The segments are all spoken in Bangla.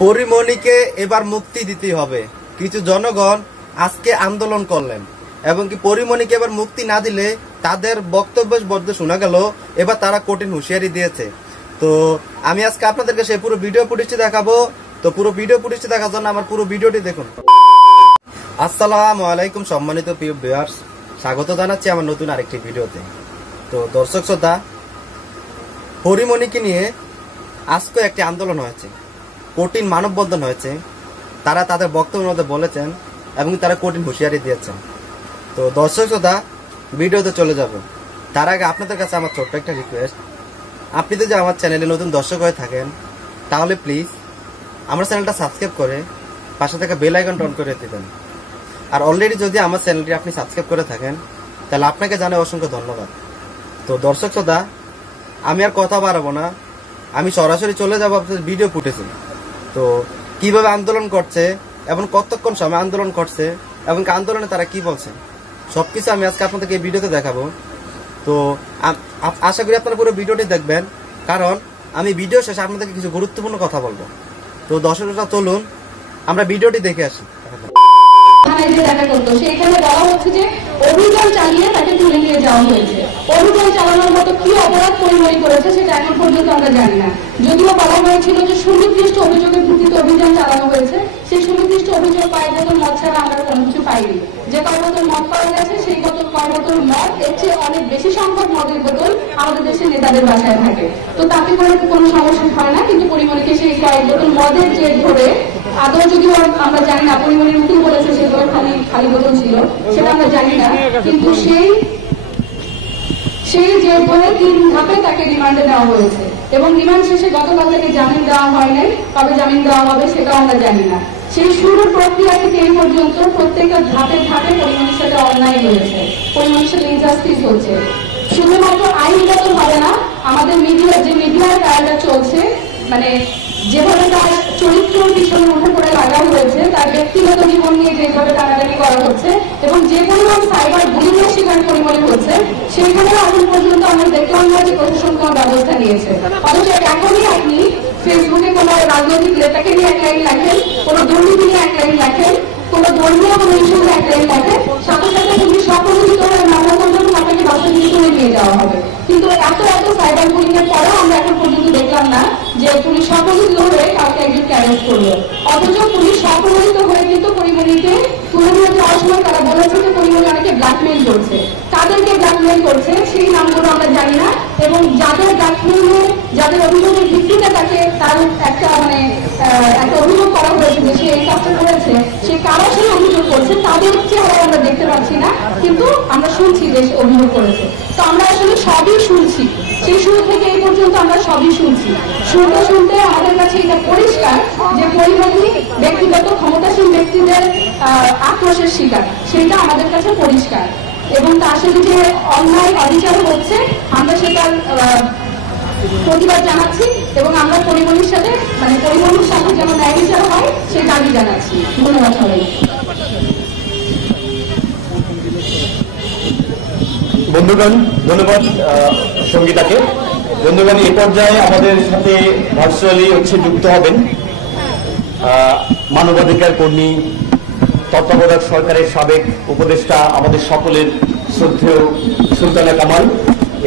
পরিমণিকে এবার মুক্তি দিতে হবে। কিছু জনগণ আজকে আন্দোলন করলেন এবং কি পরিমণিকে এবার মুক্তি না দিলে তাদের বক্তব্য শোনা গেল এবার তারা কঠিন হুঁশিয়ারি দিয়েছে। তো আমি আজকে আপনাদেরকে সেই পুরো ভিডিও ফুটেজটি দেখাবো। তো পুরো ভিডিও ফুটেজটি দেখার জন্য আমার পুরো ভিডিওটি দেখুন। আসসালামু আলাইকুম সম্মানিত প্রিয় ভিউয়ার্স, স্বাগত জানাচ্ছি আমার নতুন আরেকটি ভিডিওতে। তো দর্শক শ্রোতা, পরিমণিকে নিয়ে আজকে একটি আন্দোলন হয়েছে, কঠিন মানববন্ধন হয়েছে। তারা তাদের বক্তব্যের মধ্যে বলেছেন এবং তারা কঠিন হুঁশিয়ারি দিয়েছেন। তো দর্শক শ্রোতা, ভিডিওতে চলে যাব তার আগে আপনাদের কাছে আমার ছোট্ট একটা রিকোয়েস্ট, আপনি যদি আমার চ্যানেলে নতুন দর্শক হয়ে থাকেন তাহলে প্লিজ আমার চ্যানেলটা সাবস্ক্রাইব করে পাশে থাকা বেল আইকনটা অন করে দিবেন। আর অলরেডি যদি আমার চ্যানেলটি আপনি সাবস্ক্রাইব করে থাকেন তাহলে আপনাকে জানাই অসংখ্য ধন্যবাদ। তো দর্শক শ্রোতা, আমি আর কথা বাড়াবো না, আমি সরাসরি চলে যাবো আপনাদের ভিডিও ফুটেজে। তো কিভাবে আন্দোলন করছে এবং কতক্ষণ সময় আন্দোলন করছে এবং আন্দোলনে তারা কি বলছে সবকিছু আমি আজকে আপনাদেরকে এই ভিডিওতে দেখাবো। তো আশা করি আপনারা পুরো ভিডিওটি দেখবেন, কারণ আমি ভিডিও শেষে আপনাদেরকে কিছু গুরুত্বপূর্ণ কথা বলবো। তো দর্শকরা চলুন আমরা ভিডিওটি দেখে আসি। দেখা করতো সেখানে বলা হচ্ছে যে অভিযান চালিয়ে তাকে তুলে নিয়ে যাওয়া হয়েছে। অভিযান চালানোর মতো কি অপরাধ পরিমণি করেছে সেটা এখন পর্যন্ত আমরা জানি না। যদিও বলা হয়েছিল যে সুনির্দিষ্ট অভিযোগের ভিত্তিতে অভিযান চালানো হয়েছে, সেই সুনির্দিষ্ট অভিযোগ কয় বোতল মদ ছাড়া আমরা কোনো কিছু পাইনি। যে কয় বোতল মদ পাওয়া গেছে সেই কয় বোতল মদ, এর চেয়ে অনেক বেশি সংখ্যক মদের বোতল আমাদের দেশের নেতাদের বাসায় থাকে। তো তাতে করে কোনো সমস্যা হয় না, কিন্তু পরিমণিকে সেই কয়েক বোতল মদের যে ধরে আদৌ যদিও আমরা জানি না পরিমণির উকিল বলেছে সেগুলো খালি বোতল ছিল, সেটা আমরা জানি না, কিন্তু সেই যে ধরে 3 ধাপে তাকে রিমান্ডে দেওয়া হয়েছে এবং রিমান্ড শেষে গতকাল থেকে জামিন দেওয়া হয় নাই। কবে জামিন দেওয়া হবে সেটাও আমরা জানি না। সেই শুরুর প্রক্রিয়া থেকে এই পর্যন্ত প্রত্যেকটা ধাপে ধাপে পরিমণির সাথে অন্যায় হয়েছে, পরিমণির সাথে ইনজাস্টিস হচ্ছে। শুধুমাত্র আইনগত হবে না, আমাদের মিডিয়ার কাজটা চলছে, মানে যেভাবে তার চরিত্রের পিছনে উঠে পড়ে লাগা হয়েছে, তার ব্যক্তিগত জীবন নিয়ে যেভাবে টানাটানি করা হচ্ছে এবং যে পরিমাণ সাইবার বুলিং এর শিকার পরিমণি হচ্ছে, সেইখানে এখন পর্যন্ত আমরা দেখলাম না যে প্রশাসন কোনো ব্যবস্থা নিয়েছে। অথচ এখনই আপনি ফেসবুকে কোনো রাজনৈতিক নেতাকে নিয়ে এক লাইন লেখেন, কোনো দুর্নীতি নিয়ে এক লাইন লেখেন, কোনো ধর্মীয় কোনো ইস্যু নিয়ে এক লাইন লেখেন, সাথে সাথে তুমি স্বপ্রণোদিত হয়ে মামলা করবেন, আপনাকে বাস্তব তুলে নিয়ে যাওয়া হবে। কিন্তু এত সাইবার বুলিং এর পরেও আমরা এখন পর্যন্ত দেখলাম না যে পুলিশ স্বপ্রণোদিত হয়ে কাউকে একজনকে অ্যারেস্ট করলো। অথচ পুলিশ স্বপ্রণোদিত হয়ে কিন্তু পরিমণিকে তুলে নিয়ে যাওয়ার সময় তারা বলেছে যে পরিমণি অনেকে ব্ল্যাকমেইল করছে। কাদেরকে ব্ল্যাকমেইল করছে সেই নামগুলো আমরা জানি না, এবং যাদের ব্ল্যাকমেইলে যাদের অভিযোগের ভিত্তিতে তাকে তার একটা অভিযোগ করা হয়েছে যে সে এই কাজটা করেছে, সে কারা সেই অভিযোগ করছে তাদের চেহারা আমরা দেখতে পাচ্ছি না, কিন্তু আমরা শুনছি যে অভিযোগ করেছে। তো আমরা আসলে সবই শুনছি, সেই শুরু থেকে এই পর্যন্ত আমরা সবই শুনছি। শুনতে আমাদের কাছে এটা পরিষ্কার যে পরিমণি ব্যক্তিগত ক্ষমতাসীন ব্যক্তিদের আক্রোশের শিকার, সেটা আমাদের কাছে পরিষ্কার। এবং তার সাথে যে অন্যায় অবিচার হচ্ছে আমরা সেটার প্রতিবাদ জানাচ্ছি এবং আমরা পরিমণির সাথে যেন ন্যায় বিচার হয় সেই দাবি জানাচ্ছি। ধন্যবাদ সবাই। বন্ধুগণ, ধন্যবাদ সঙ্গীতাকে। বন্ধুগণ, এই পর্যায়ে আমাদের সাথে ভার্চুয়ালি যুক্ত হবেন মানবাধিকার কর্মী, তত্ত্বাবধায়ক সরকারের সাবেক উপদেষ্টা, আমাদের সকলের শ্রদ্ধেয় সুলতানা কামাল।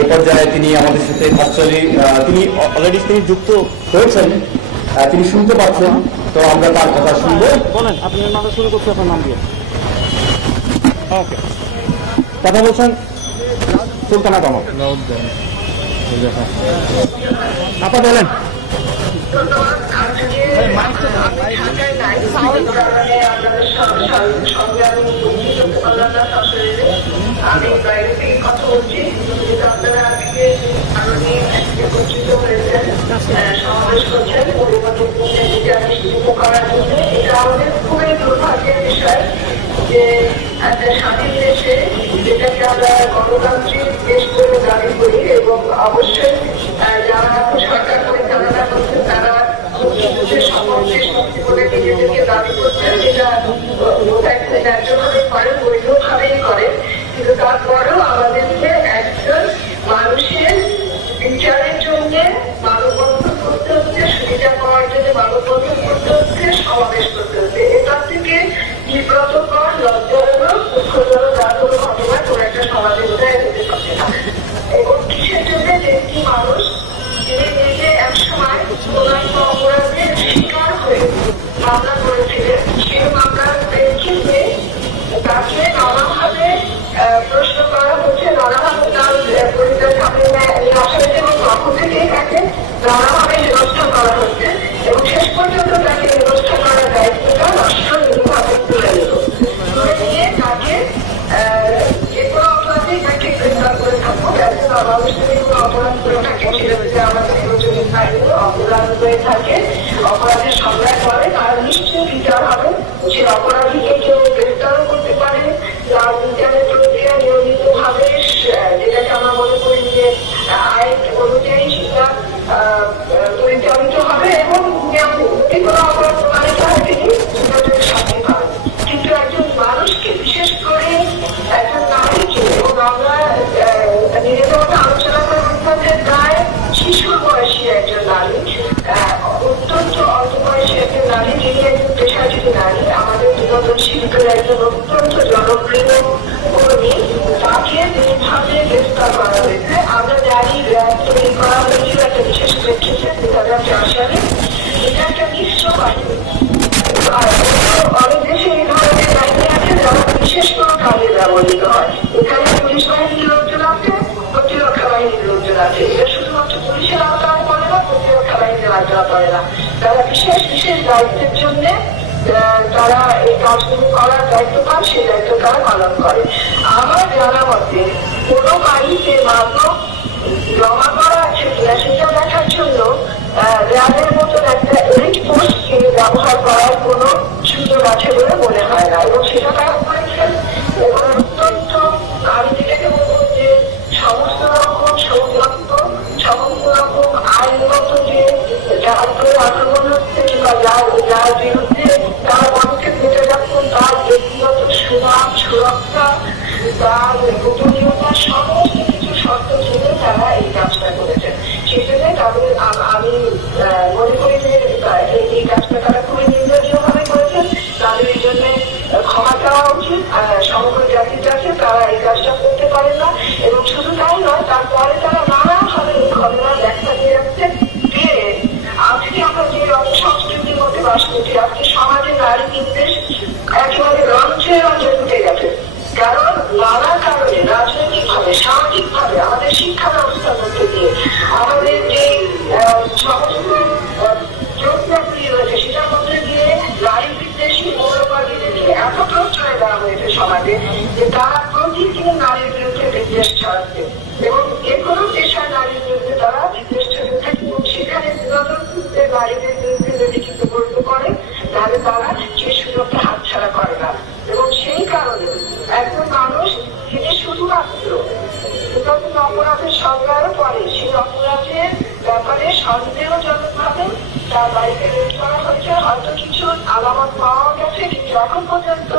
এ পর্যায়ে তিনি আমাদের সাথে ভার্চুয়ালি তিনি অলরেডি যুক্ত হয়েছেন, তিনি শুনতে পাচ্ছেন। তো আমরা তার কথা শুনবো। বলেন, আপনি নামটা শুরু করছেন, আপনার নাম দিয়ে ওকে কথা বলছেন। সুলতানা কামাল, আপা বলেন। আমি বাইরে থেকে কথা বলছি, আপনারা আজকে একত্রিত হয়েছেন, সমাবেশ করছেন করার জন্য। এটা আমাদের খুবই দুর্ভাগ্যের বিষয় যে একটা স্বাধীন দেশে, যেটাকে আমরা গণতান্ত্রিক দেশ বলে দাবি করি, এবং অবশ্যই যারা সরকার পরিচালনা করছে তারা সমাজের শক্তি বলে নিজেদেরকে দাবি করছেন, যেটা ন্যায্যভাবে করে, বৈধভাবেই করে। কিন্তু তারপরেও আমাদেরকে একজন মানুষের বিচারের জন্য মানববন্ধন করতে হচ্ছে, সুবিধা পাওয়ার জন্য মানববন্ধন করতে হচ্ছে। পর্যন্ত তাকে ব্যবস্থা করার দায়িত্বটা রাষ্ট্র নির্বাচন তুলে নিল, তুলে নিয়ে তাকে যে কোনো অপরাধে তাকে গ্রেফতার করে থাকবো। একজন মানুষ যদি কোনো অপরাধ করে থাকে, সেটা যদি আমাদের প্রচলিত আইনে অপরাধ হয়ে থাকে, অপরাধের সংজ্ঞা করে, তার নিশ্চয়ই বিচার হবে। সে অপরাধীকে কেউ গ্রেফতারও করতে পারে, তার বিচারের প্রক্রিয়া নিয়মিত ভাবে, যেটাকে আমরা মনে করি যে আইন অনুযায়ী সেটা পরিচালিত হবে এবং যে কোনো অপরাধ প্রমাণিত হয় তিনি শাস্তি পাবেন। কিন্তু একজন মানুষকে, বিশেষ করে একজন নারীকে, এবং আমরা নিজেদের মধ্যে আলোচনা করতাম যে প্রায় শিশুর বয়সী একজন নারী, অত্যন্ত অল্প বয়সী একজন নারী, যিনি একজন পেশাজীবী নারী, আমাদের বিনোদন শিল্পের একজন অত্যন্ত জনপ্রিয় কর্মী, তাকে যেভাবে গ্রেফতার করা হয়েছে। আমরা জানি র্যাব তৈরি করা হয়েছিল একটা বিশেষ প্রেক্ষিতে 2004 সালে। এটা একটা মিশ্র বাহিনী, অনেক দেশে এই ধরনের বাহিনী আছে যারা বিশেষ কোনো কাজে ব্যবহৃত হয়। এখানে পুলিশ বাহিনীর লোকজন আছে, প্রতিরক্ষা বাহিনীর লোকজন আছে। এটা শুধুমাত্র পুলিশের আওতায় পড়ে না, প্রতিরক্ষা বাহিনীর আওতায় পড়ে না। তারা বিশেষ বিশেষ দায়িত্বের জন্য তারা এই কাজগুলো করার দায়িত্ব পান, সেই দায়িত্ব তারা পালন করে। আমার জানা মতে কোনো বাড়িতে মাদক জমা করা আছে কিনা সেটা দেখার জন্য র্যাবের মতন একটা এলিট ফোর্সকে ব্যবহার করার কোনো সুযোগ আছে বলে মনে হয় না, এবং সেটা তারা করেছেন। এবং অত্যন্ত, আমি যেটাকে বলবো যে সমস্ত রকম সৌজন্য, সমস্ত রকম আইনগত যে আক্রমণ হচ্ছে কিংবা যার বিরুদ্ধে তার পদক্ষেপ নিতে যাচ্ছেন, তার ব্যক্তিগত সুনাম, সুরক্ষা, তার গোপনীয়তা, সমস্ত কিছু শর্ত ছেড়ে তারা এই কাজটা করেছেন। সেজন্য তাদের আমি মনে করি যে এই কাজটা তারা খুবই নিন্দনীয় ভাবে করেছেন। তাদের এই জন্য ক্ষমা চাওয়া উচিত। সমগ্র জাতির কাছে তারা এই কাজটা করতে পারেন না, এবং শুধু তাই নয়, তারপরে তারা নানাভাবে এই ঘটনার ব্যাখ্যা দিয়ে যাচ্ছে। আজকে আমরা যে সংস্কৃতির মধ্যে বাস করছি, আজকে সমাজে নারী বিদ্বেষ একেবারে রঞ্চে রঞ্চে উঠে গেছে। কারণ নানা কারণে, রাজনৈতিক ভাবে, সামাজিক ভাবে, আমাদের শিক্ষা ব্যবস্থার মধ্যে দিয়ে আমাদের যে সমস্ত যোগপ্রাপ্তি রয়েছে সেটার মধ্যে দিয়ে নারী বিদ্বেষী মৌলবাদীদেরকে এত প্রশ্রয় দেওয়া হয়েছে সমাজে যে তারা প্রতিদিন নারীর বিরুদ্ধে বিদ্বেষ ছড়াচ্ছে, এবং যে কোনো পেশায় নারীর বিরুদ্ধে তারা বিদ্বেষ ছড়িয়ে থাকে। এবং সেখানে বিনোদন নারীদের বিরুদ্ধে যদি কিছু বলতে পারে, তাহলে তারা সেই সুযোগটা হাতছাড়া করে না। এবং সেই কারণে একজন মানুষ যিনি শুধুমাত্র অপরাধের সংজ্ঞারও পরে, সেই অপরাধের ব্যাপারে সন্দেহজনকভাবে তার বাড়িতে রেড করা হয়েছে, হয়তো কিছু আলামত পাওয়া গেছে, কিন্তু এখন পর্যন্ত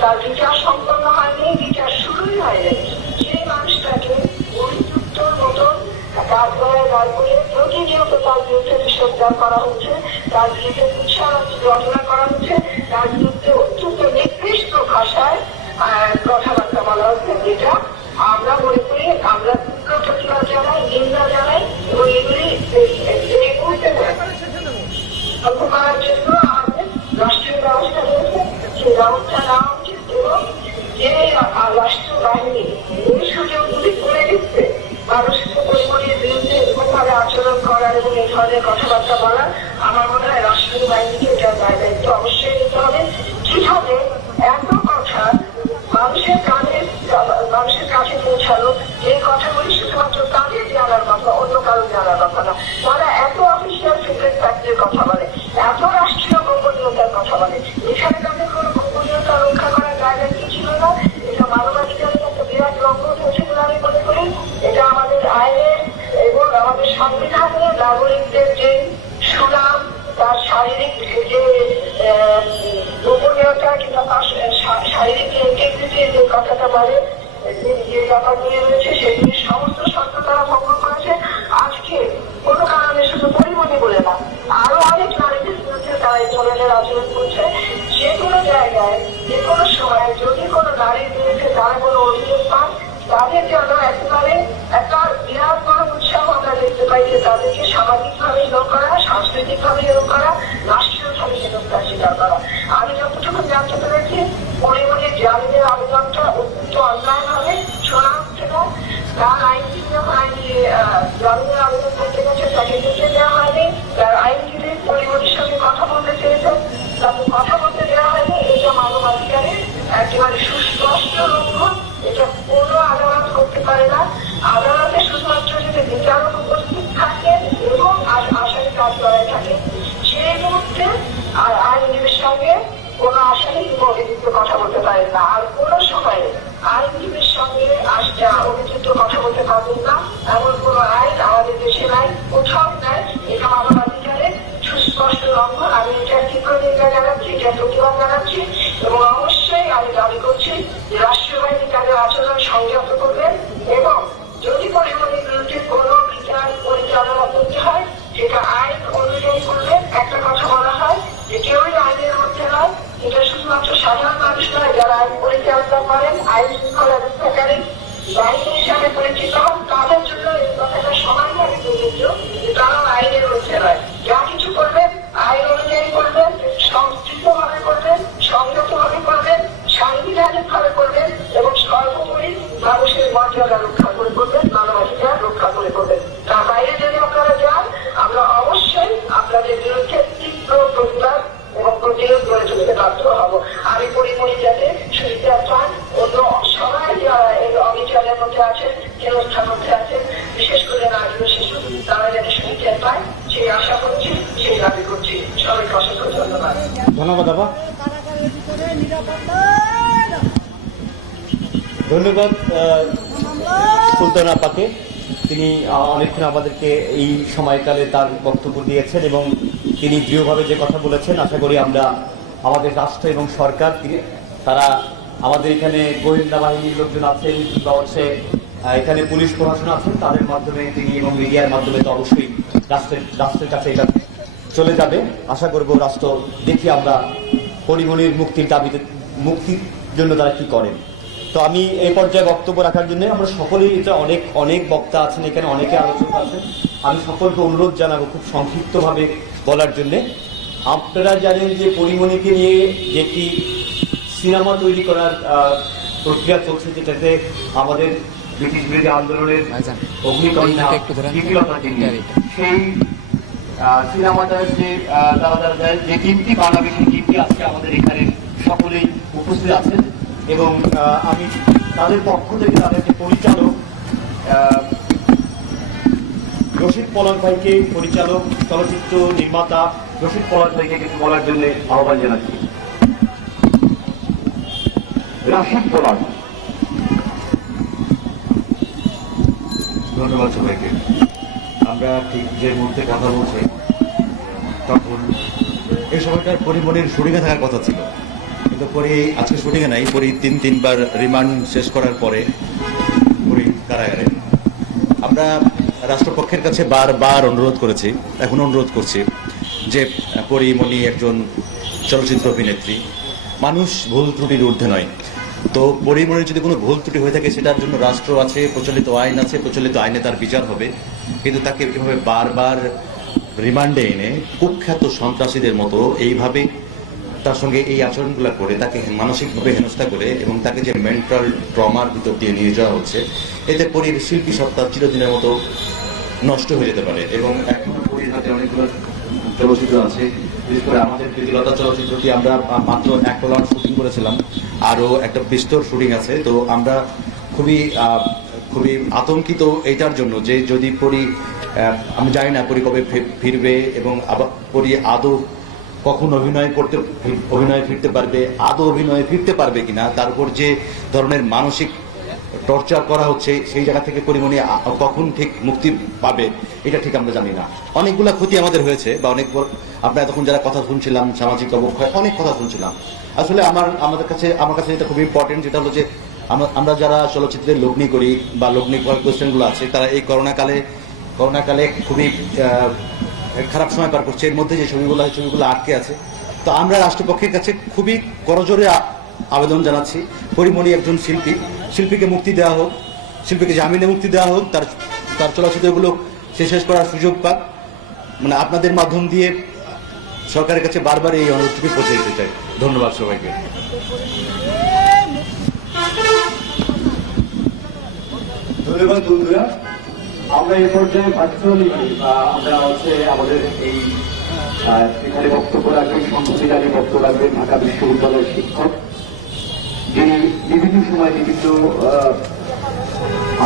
তার বিচার সম্পন্ন হয়নি, বিচার শুরুই হয়নি। সেই মানুষটাকে অভিযুক্তর মতন তার গলায় দাঁড় করে প্রতিনিয়ত তার বিরুদ্ধে বিষোদ্গার করা হচ্ছে, তার বিরুদ্ধে রচনা করা হচ্ছে, তার বিরুদ্ধে অত্যন্ত নিকৃষ্ট ভাষায় কথাবার্তা বলা হচ্ছে, যেটা আমরা মনে করি, আমরা তীব্র প্রতিবাদ জানাই, নিন্দা জানাই, এবং এগুলি লক্ষ্য করার জন্য আমাদের রাষ্ট্রীয় ব্যবস্থা রয়েছে, সেই ব্যবস্থা নেওয়া উচিত। এবং যে রাষ্ট্র বাহিনী এই সুযোগগুলি করে দিচ্ছে মানুষকে পরিমণির বিরুদ্ধে এরকমভাবে আচরণ করার এবং এই ধরনের কথাবার্তা বলার, আমার মনে হয় রাষ্ট্রীয় বাহিনীকে এটার দায়িত্ব অবশ্যই নিতে হবে। কিভাবে এত কথা মানুষের কাছে পৌঁছালো, এই কথাগুলি শুধুমাত্র তাদের জানার কথা, অন্য কারো জানার কথা না। তারা এত অফিসিয়াল সিক্রেট ফ্যাক্টরির কথা বলে, এত রাষ্ট্রীয় গোপনীয়তার কথা বলে, এখানে তাদের কোনো গোপনীয়তা রক্ষা করার জায়গা কি ছিল না? এটা মানবাধিকারের একটা বিরাট লঙ্ঘন হয়েছে বলে আমি মনে করি। এটা আমাদের আইনের এবং আমাদের সংবিধানে নাগরিকদের যে সুনাম, তার শারীরিক যে গোপনীয়তা কিংবা শারীরিক ইন্টিগ্রিটির যে কথাটা বলে, যে ব্যাপারগুলি রয়েছে, সেগুলির সমস্ত শর্ত তারা ভঙ্গ করেছে। আজকে কোনো কারণে শুধু পরিমণি বলে না, আরো অনেক নারীদের বিরুদ্ধে তারা এই ধরনের আচরণ করছে। যে কোনো জায়গায়, যে কোনো সময় যদি কোনো নারীর বিরুদ্ধে তারা কোনো অভিযোগ পান, তাদের জন্য একেবারে একটা বিরাট বড় উৎসাহ আমরা দেখতে পাই যে তাদেরকে সামাজিকভাবে এরকম করা, সাংস্কৃতিকভাবে এরকম করা, রাষ্ট্রীয়ভাবে এরকম স্বীকার করা। আমি যতটুকু জানতে পেরেছি, পরিমণির জামিনের আবেদনটা অত্যন্ত অন্যায়ভাবে শোনা হচ্ছে না। তার আইনজীবী যখন জামিনের আবেদন করতে গেছে, তাকে নিতে দেওয়া হয়নি। তার আইনজীবী পরিমণির সঙ্গে কথা বলতে আর আইনজীবীর সঙ্গে কোনো আসামি কিংবা অভিযুক্ত কথা বলতে পারেন না। আর কোনো সময় আইনজীবীর সঙ্গে অভিযুক্ত কথা বলতে পারবেন না, এমন কোনো আইন আমাদের দেশে নাই, কোথাও নাই। এটা মানবাধিকারের সুস্পষ্ট লঙ্ঘন। আমি এটা তীব্র নিন্দা জানাচ্ছি, এটা প্রতিবাদ জানাচ্ছি এবং অবশ্যই আমি দাবি করছি যে রাষ্ট্রবাহিনী তাদের আচরণ সংযত করবেন এবং যদি পরিমণির বিরুদ্ধে কোনো বিচার পরিচালনা করতে হয় সেটা আইন অনুযায়ী করবেন। একটা কথা বলা হয় যে কেউই আইনের মধ্যে নয়, এটা শুধুমাত্র সাধারণ মানুষ নয়, যারা আইন পরিচালনা করেন, আইন শৃঙ্খলা রক্ষাকারী বাহিনী হিসাবে পরিচিত হন, তাদের জন্য এই কথাটা সমানভাবে প্রযোজ্য যে তারা আইনের মধ্যে নয়। যা কিছু করবেন আইন অনুযায়ী করবেন, সংস্কৃতভাবে করবেন, সংযতভাবে করবেন, সাংবিধানিক ভাবে করবেন এবং সর্বোপরি মানুষের মর্যাদা রক্ষা করে করবেন, মানবাধিকার রক্ষা করে করবেন। তার বাইরে যদি আপনারা যান, আমরা অবশ্যই আপনাদের বিরুদ্ধে তীব্র প্রতিবাদ এবং প্রতিরোধ গড়ে তুলতে বাধ্য হব। আমি পরিমণি যাতে সুবিধা পান, অন্য সবাই যারা এই অবিচারের মধ্যে আছেন, হেনস্থার মধ্যে আছেন, বিশেষ করে নারী ও শিশু, তারা যাতে সুবিধা পায় সেই আশা করছি, সেই দাবি করছি। সবাইকে অসংখ্য ধন্যবাদ। ধন্যবাদ বাবা, ধন্যবাদ সুলতানা আপাকে। তিনি অনেকক্ষণ আমাদেরকে এই সময়কালে তার বক্তব্য দিয়েছেন এবং তিনি দৃঢ়ভাবে যে কথা বলেছেন, আশা করি আমরা আমাদের রাষ্ট্র এবং সরকার তারা আমাদের এখানে গোয়েন্দা বাহিনীর লোকজন আছেন কিংবা হচ্ছে এখানে পুলিশ প্রশাসন আছেন, তাদের মাধ্যমে তিনি এবং মিডিয়ার মাধ্যমে তো অবশ্যই রাষ্ট্রের কাছে এটা চলে যাবে। আশা করব রাষ্ট্র দেখি আমরা পরিমণির মুক্তির দাবিতে, মুক্তির জন্য তারা কি করেন। তো আমি এই পর্যায়ে বক্তব্য রাখার জন্য আমরা সকলেই, এটা অনেক বক্তা আছেন এখানে, অনেকে আলোচক আছেন, আমি সকলকে অনুরোধ জানাবো খুব সংক্ষিপ্তভাবে বলার জন্যে। আপনারা জানেন যে পরিমণিকে নিয়ে যেটি সিনেমা তৈরি করার প্রক্রিয়া চলছে, যেটাতে আমাদের ব্রিটিশ বিরোধী আন্দোলনের অগ্নিকন্যা সেই সিনেমাটার যে টিমটি বানাবে, সেই টিমটি আজকে আমাদের এখানে সকলেই উপস্থিত আছেন এবং আমি তাদের পক্ষ থেকে তাদের যে পরিচালক রশিদ পলাশ ভাইকে, পরিচালক চলচ্চিত্র নির্মাতা রশিদ পলাশ ভাইকে কিছু বলার জন্য আহ্বান জানাচ্ছি। রশিদ পলাশ। ধন্যবাদ সবাইকে। আমরা ঠিক যে মুহূর্তে কথা বলছি তখন এই সময়টার পরিমণির শুটিংয়ে থাকার কথা ছিল, কিন্তু পরে আজকে শুটিংয়ে নাই। পরে তিনবার রিমান্ড শেষ করার পরে পরি কারাগারে। আমরা রাষ্ট্রপক্ষের কাছে বারবার অনুরোধ করেছি, এখন অনুরোধ করছি যে পরিমণি একজন চলচ্চিত্র অভিনেত্রী, মানুষ ভুল ত্রুটির ঊর্ধ্বে নয়। তো পরিমণির যদি কোনো ভুল ত্রুটি হয়ে থাকে সেটার জন্য রাষ্ট্র আছে, প্রচলিত আইন আছে, প্রচলিত আইনে তার বিচার হবে। কিন্তু তাকে এভাবে বারবার রিমান্ডে এনে কুখ্যাত সন্ত্রাসীদের মতো এইভাবে তার সঙ্গে এই আচরণগুলো করে, তাকে মানসিকভাবে হেনস্থা করে এবং তাকে যে মেন্টাল ট্রমার ভিতর দিয়ে নিয়ে যাওয়া হচ্ছে, এতে পরীর শিল্পী সত্তা চিরদিনের মতো নষ্ট হয়ে যেতে পারে। এবং এখনো পরীর হাতে অনেকগুলো চলচ্চিত্র আছে, বিশেষ করে আমাদের প্রীতিলতা চলচ্চিত্রটি আমরা মাত্র 1 প্লট শুটিং করেছিলাম, আরও একটা বিস্তর শুটিং আছে। তো আমরা খুবই আতঙ্কিত এইটার জন্য যে যদি পরী, আমি জানি না পরী কবে ফিরবে এবং আবার পরী আদৌ কখন অভিনয়ে ফিরতে পারবে, আদৌ অভিনয়ে ফিরতে পারবে কিনা, তার উপর যে ধরনের মানসিক টর্চার করা হচ্ছে সেই জায়গা থেকে পরিমণি কখন ঠিক মুক্তি পাবে এটা ঠিক আমরা জানি না। অনেকগুলা ক্ষতি আমাদের হয়েছে বা অনেক, আমরা এতক্ষণ যারা কথা শুনছিলাম, সামাজিক অবক্ষয় অনেক কথা শুনছিলাম। আসলে আমার কাছে এটা খুব ইম্পর্টেন্ট, যেটা হলো যে আমরা যারা চলচ্চিত্রের লগ্নি করি বা লগ্নি করার কোয়েশ্চেনগুলো আছে, তারা এই করোনাকালে খুবই খারাপ সময় পার করছে। এর মধ্যে যে ছবিগুলো আটকে আছে। তো আমরা রাষ্ট্রপক্ষের কাছে খুবই করজোরে আবেদন জানাচ্ছি, পরিমণি একজন শিল্পীকে মুক্তি দেওয়া হোক, শিল্পীকে জামিনে মুক্তি দেওয়া হোক, তার চলচ্চিত্রগুলো শেষ করার সুযোগ পাক। মানে আপনাদের মাধ্যম দিয়ে সরকারের কাছে বারবার এই অনুরোধটুকু পৌঁছে দিতে চাই। ধন্যবাদ সবাইকে। ধন্যবাদ বন্ধুরা। আমরা এই পর্যায়ে ভার্চুয়ালি আমরা আমাদের এই এখানে বক্তব্য রাখবেন, সংসদে বক্তব্য রাখবেন ঢাকা বিশ্ববিদ্যালয়ের শিক্ষক, যিনি বিভিন্ন সময় বিভিন্ন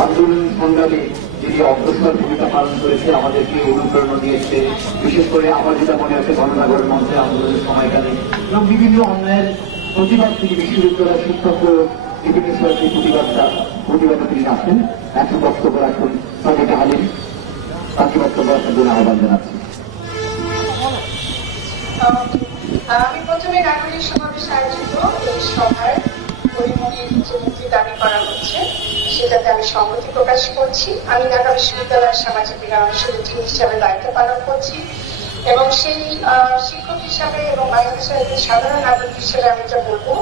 আন্দোলন সংগ্রামী যিনি অগ্রসর ভূমিকা পালন করেছে, আমাদেরকে অনুপ্রেরণা দিয়েছে। বিশেষ করে আমার যেটা মনে আছে গণজাগরণ মঞ্চে আন্দোলনের সময়কালে এবং বিভিন্ন অন্যায়ের প্রতিবাদ তিনি বিশ্ববিদ্যালয়ের শিক্ষক বিভিন্ন সরকারি প্রতিবাদে তিনি আসেন। এখন বক্তব্য রাখুন সাদিকা হালিম, তাকে বক্তব্য রাখার জন্য আহ্বান জানাচ্ছি। আমি প্রথমে নাগরিক সমাবেশে আয়োজিত এই সভায় পরিমণির যে মুক্তি দাবি করা হচ্ছে সেটাতে আমি সম্মতি প্রকাশ করছি। আমি ঢাকা বিশ্ববিদ্যালয়ের সামাজিক বিজ্ঞান অনুষদের ডিন হিসাবে দায়িত্ব পালন করছি এবং সেই শিক্ষক হিসাবে এবং বাংলাদেশের একজন সাধারণ নাগরিক হিসেবে আমি যা বলবো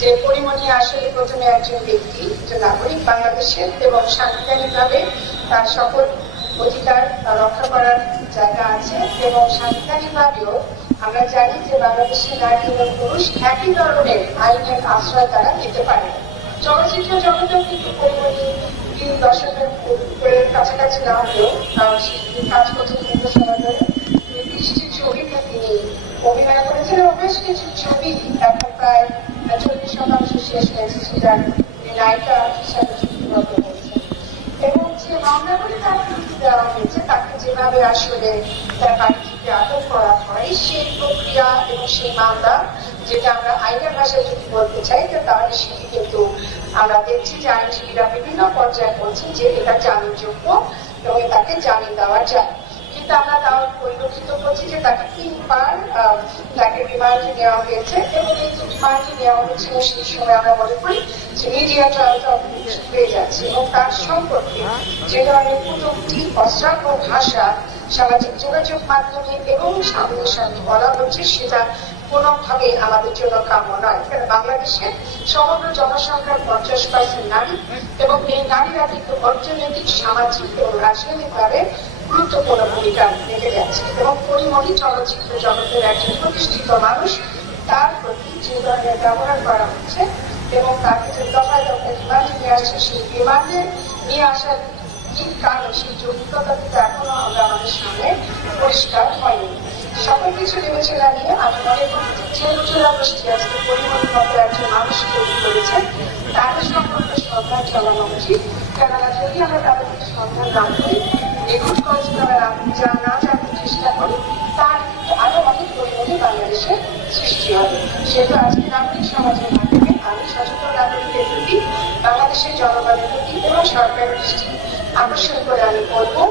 যে পরিমণি আসলে প্রথমে একজন ব্যক্তি, একজন নাগরিক বাংলাদেশের, এবং সাংবিধানিকভাবে তার সকল অধিকার রক্ষা করার জায়গা আছে এবং সাংবিধানিকভাবেও আমরা জানি যে বাংলাদেশের নারী এবং পুরুষ একই ধরনের আইনের আশ্রয় তারা নিতে পারে। চলচ্চিত্র জগতেও কিন্তু পরিমণি 3 দশকের কাছাকাছি না হলেও কাজ করছেন দীর্ঘ সময় ধরে। 30টি ছবিতে তিনি অভিনয় করেছেন এবং বেশ কিছু ছবি এখন প্রায় 40% শেষ হয়েছে, সেটা নায়িকা হিসাবে চুক্তিবদ্ধ হয়েছে। এবং যে মামলাগুলি তার বিরুদ্ধে দেওয়া হয়েছে তাকে যেভাবে আসলে তার বাড়ি থেকে আটক করা হয় সেই প্রক্রিয়া এবং সেই মামলা, যেটা আমরা আইনের ভাষায় যদি বলতে চাই তাহলে সেটি কিন্তু আমরা দেখছি যে আইনজীবীরা বিভিন্ন পর্যায়ে বলছেন যে এটা জামিনযোগ্য এবং তাকে জামিন দেওয়া যায়। কিন্তু আমরা তাও পরিলক্ষিত করছি যে তাকে 3 বার তাকে রিমান্ডে নেওয়া হয়েছে এবং এই যে রিমান্ডে নেওয়া হয়েছিল সেই সময় আমরা মনে করি যে মিডিয়া ট্রায়ালটা হয়ে যাচ্ছে এবং তার সম্পর্কে যে ধরনের কটূক্তি, অশ্রাব্য ভাষা সামাজিক যোগাযোগ মাধ্যমে এবং সামনের সামনে বলা হচ্ছে সেটা কোনোভাবে আমাদের জন্য কাম্য নয়। কারণ বাংলাদেশের সমগ্র জনসংখ্যার 50% নারী এবং এই নারীরা কিন্তু অর্থনৈতিক, সামাজিক এবং রাজনৈতিকভাবে গুরুত্বপূর্ণ ভূমিকা রেখে যাচ্ছে এবং পরিমণি চলচ্চিত্র জগতের একজন প্রতিষ্ঠিত মানুষ, তার প্রতি যে ধরনের ব্যবহার করা হচ্ছে এবং তাকে যে দফায় দফায় রিমান্ডে নিয়ে আসছে সেই রিমান্ডে নিয়ে আসার কি কারণ সেই যৌক্তিকতা কিন্তু এখনো আমরা আমাদের সামনে পরিষ্কার হয়নি। সকল কিছু বিবেচনা নিয়ে আমি মনে করি যে জনগোষ্ঠী আজকে পরিমণির মতো একজন মানুষ তৈরি করেছেন তাদের সম্পর্কে সন্ধান চালানো উচিত। কেননা যদি আমরা তাদের সন্ধান না করি, নিখুঁত করেছে তারা না জানতে চেষ্টা করি, তার কিন্তু আরো অনেক পরিমাণে বাংলাদেশে সৃষ্টি হবে। সেহেতু আজকে নাগরিক সমাজের মাধ্যমে আমি সচেতন নাগরিকের প্রতি, বাংলাদেশের জনগণের প্রতি এবং সরকারের দৃষ্টি আকর্ষণ করে আমি বলবো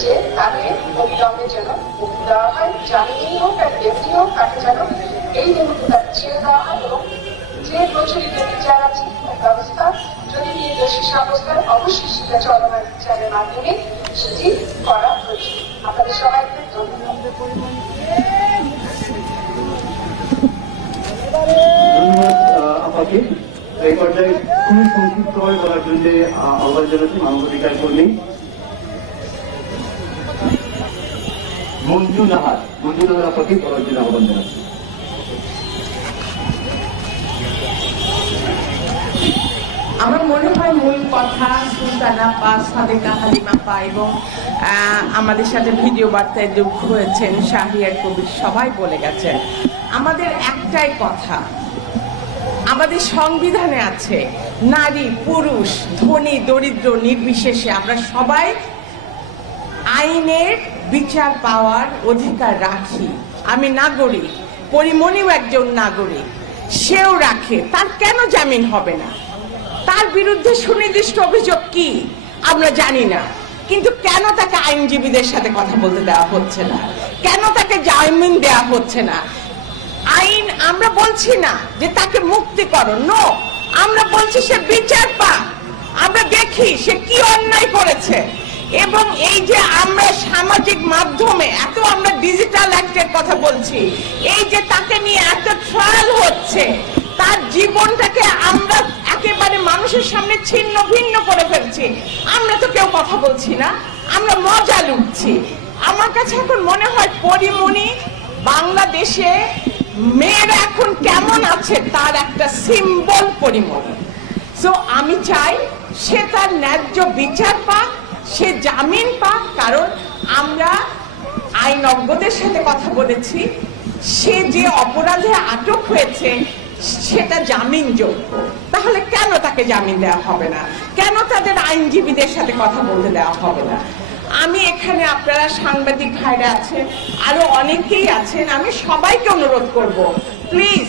যে তাদের অবিলম্বে যেন মুক্তি দেওয়া হয়, জামিনই হোক আর বেতনই হোক, তাকে যেন এই মুহূর্তে তাকে ছেড়ে দেওয়া হয় এবং যে প্রচলিত বিচার আছে ব্যবস্থা যদি নিয়ে দোষী সাব্যস্ত হয় অবশ্যই সেটা চলমান বিচারের মাধ্যমে সেটি করা প্রয়োজন। আপনাদের সবাইকে ধন্যবাদ। আপনাকে এই পর্যায়ে খুবই সংক্ষিপ্তভাবে বলার জন্য আহ্বান জানাচ্ছি মানবাধিকার কর্মী মঞ্জু নাহার আপনাকে বলার জন্য আহ্বান জানাচ্ছি। আমার মনে হয় মূল কথা সুলতানা আপা, সাদেকা হালিমা আপা এবং আমাদের সাথে ভিডিও বার্তায় যোগ হয়েছেন শাহরিয়ার কবির, সবাই বলে গেছেন। আমাদের একটাই কথা, আমাদের সংবিধানে আছে নারী পুরুষ ধনী দরিদ্র নির্বিশেষে আমরা সবাই আইনের বিচার পাওয়ার অধিকার রাখি। আমি নাগরিক, পরিমণিও একজন নাগরিক, সেও রাখে। তার কেন জামিন হবে না? তার বিরুদ্ধে সুনির্দিষ্ট অভিযোগ কি আমরা জানি না, কিন্তু কেন তাকে আইনজীবীদের সাথে কথা বলতে দেওয়া হচ্ছে না? কেন তাকে জামিন দেওয়া হচ্ছে না? আইন আমরা বলছি না যে তাকে মুক্তি করো, নো, আমরা বলছি সে বিচার পাক। আমরা দেখি সে কি অন্যায় করেছে এবং এই যে আমরা সামাজিক মাধ্যমে এত আমরা ডিজিটাল অ্যাক্টের কথা বলছি, এই যে তাকে নিয়ে এত ট্রায়াল হচ্ছে, তার জীবনটাকে আমরা একেবারে মানুষের সামনে ছিন্ন ভিন্ন করে ফেলছি। আমরা তো কেউ কথা বলছি না, আমরা মজা লুটছি। আমার কাছে এখন মনে হয় পরিমণি বাংলাদেশে মেয়েরা এখন কেমন আছে তার একটা সিম্বল পরিমণি। সো আমি চাই সে তার ন্যায্য বিচার পাক, সে জামিন পাক, কারণ আমরা আইনজ্ঞদের সাথে কথা বলেছি, সে যে অপরাধে আটক হয়েছে সেটা জামিনযোগ্য। তাহলে কেন তাকে জামিন দেওয়া হবে না? কেন তাদের আইনজীবীদের সাথে কথা বলতে দেওয়া হবে না? আমি এখানে, আপনারা সাংবাদিক ভাইরা আছেন, আরো অনেকেই আছেন, আমি সবাইকে অনুরোধ করব, প্লিজ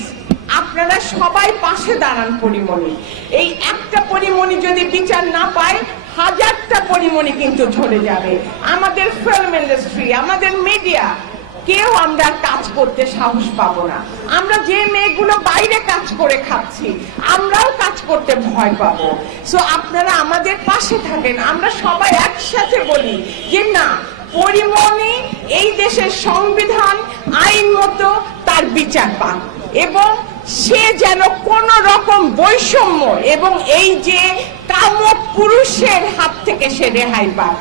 আপনারা সবাই পাশে দাঁড়ান পরিমণি। এই একটা পরিমণি যদি বিচার না পায়, হাজারটা পরিমণি কিন্তু ঝরে যাবে। আমাদের ফিল্ম ইন্ডাস্ট্রি, আমাদের মিডিয়া, কেউ আমরা কাজ করতে সাহস পাবো না। আমরা যে মেয়েগুলো বাইরে কাজ করে খাচ্ছি, আমরাও কাজ করতে ভয় পাবো। সো আপনারা আমাদের পাশে থাকেন। আমরা সবাই একসাথে বলি যে না, পরিমণি এই দেশের সংবিধান আইন মতো তার বিচার পান, এবং সে যেন কোন রকম বৈষম্য এবং এই যে কামক পুরুষের হাত থেকে সে রেহাই পায়।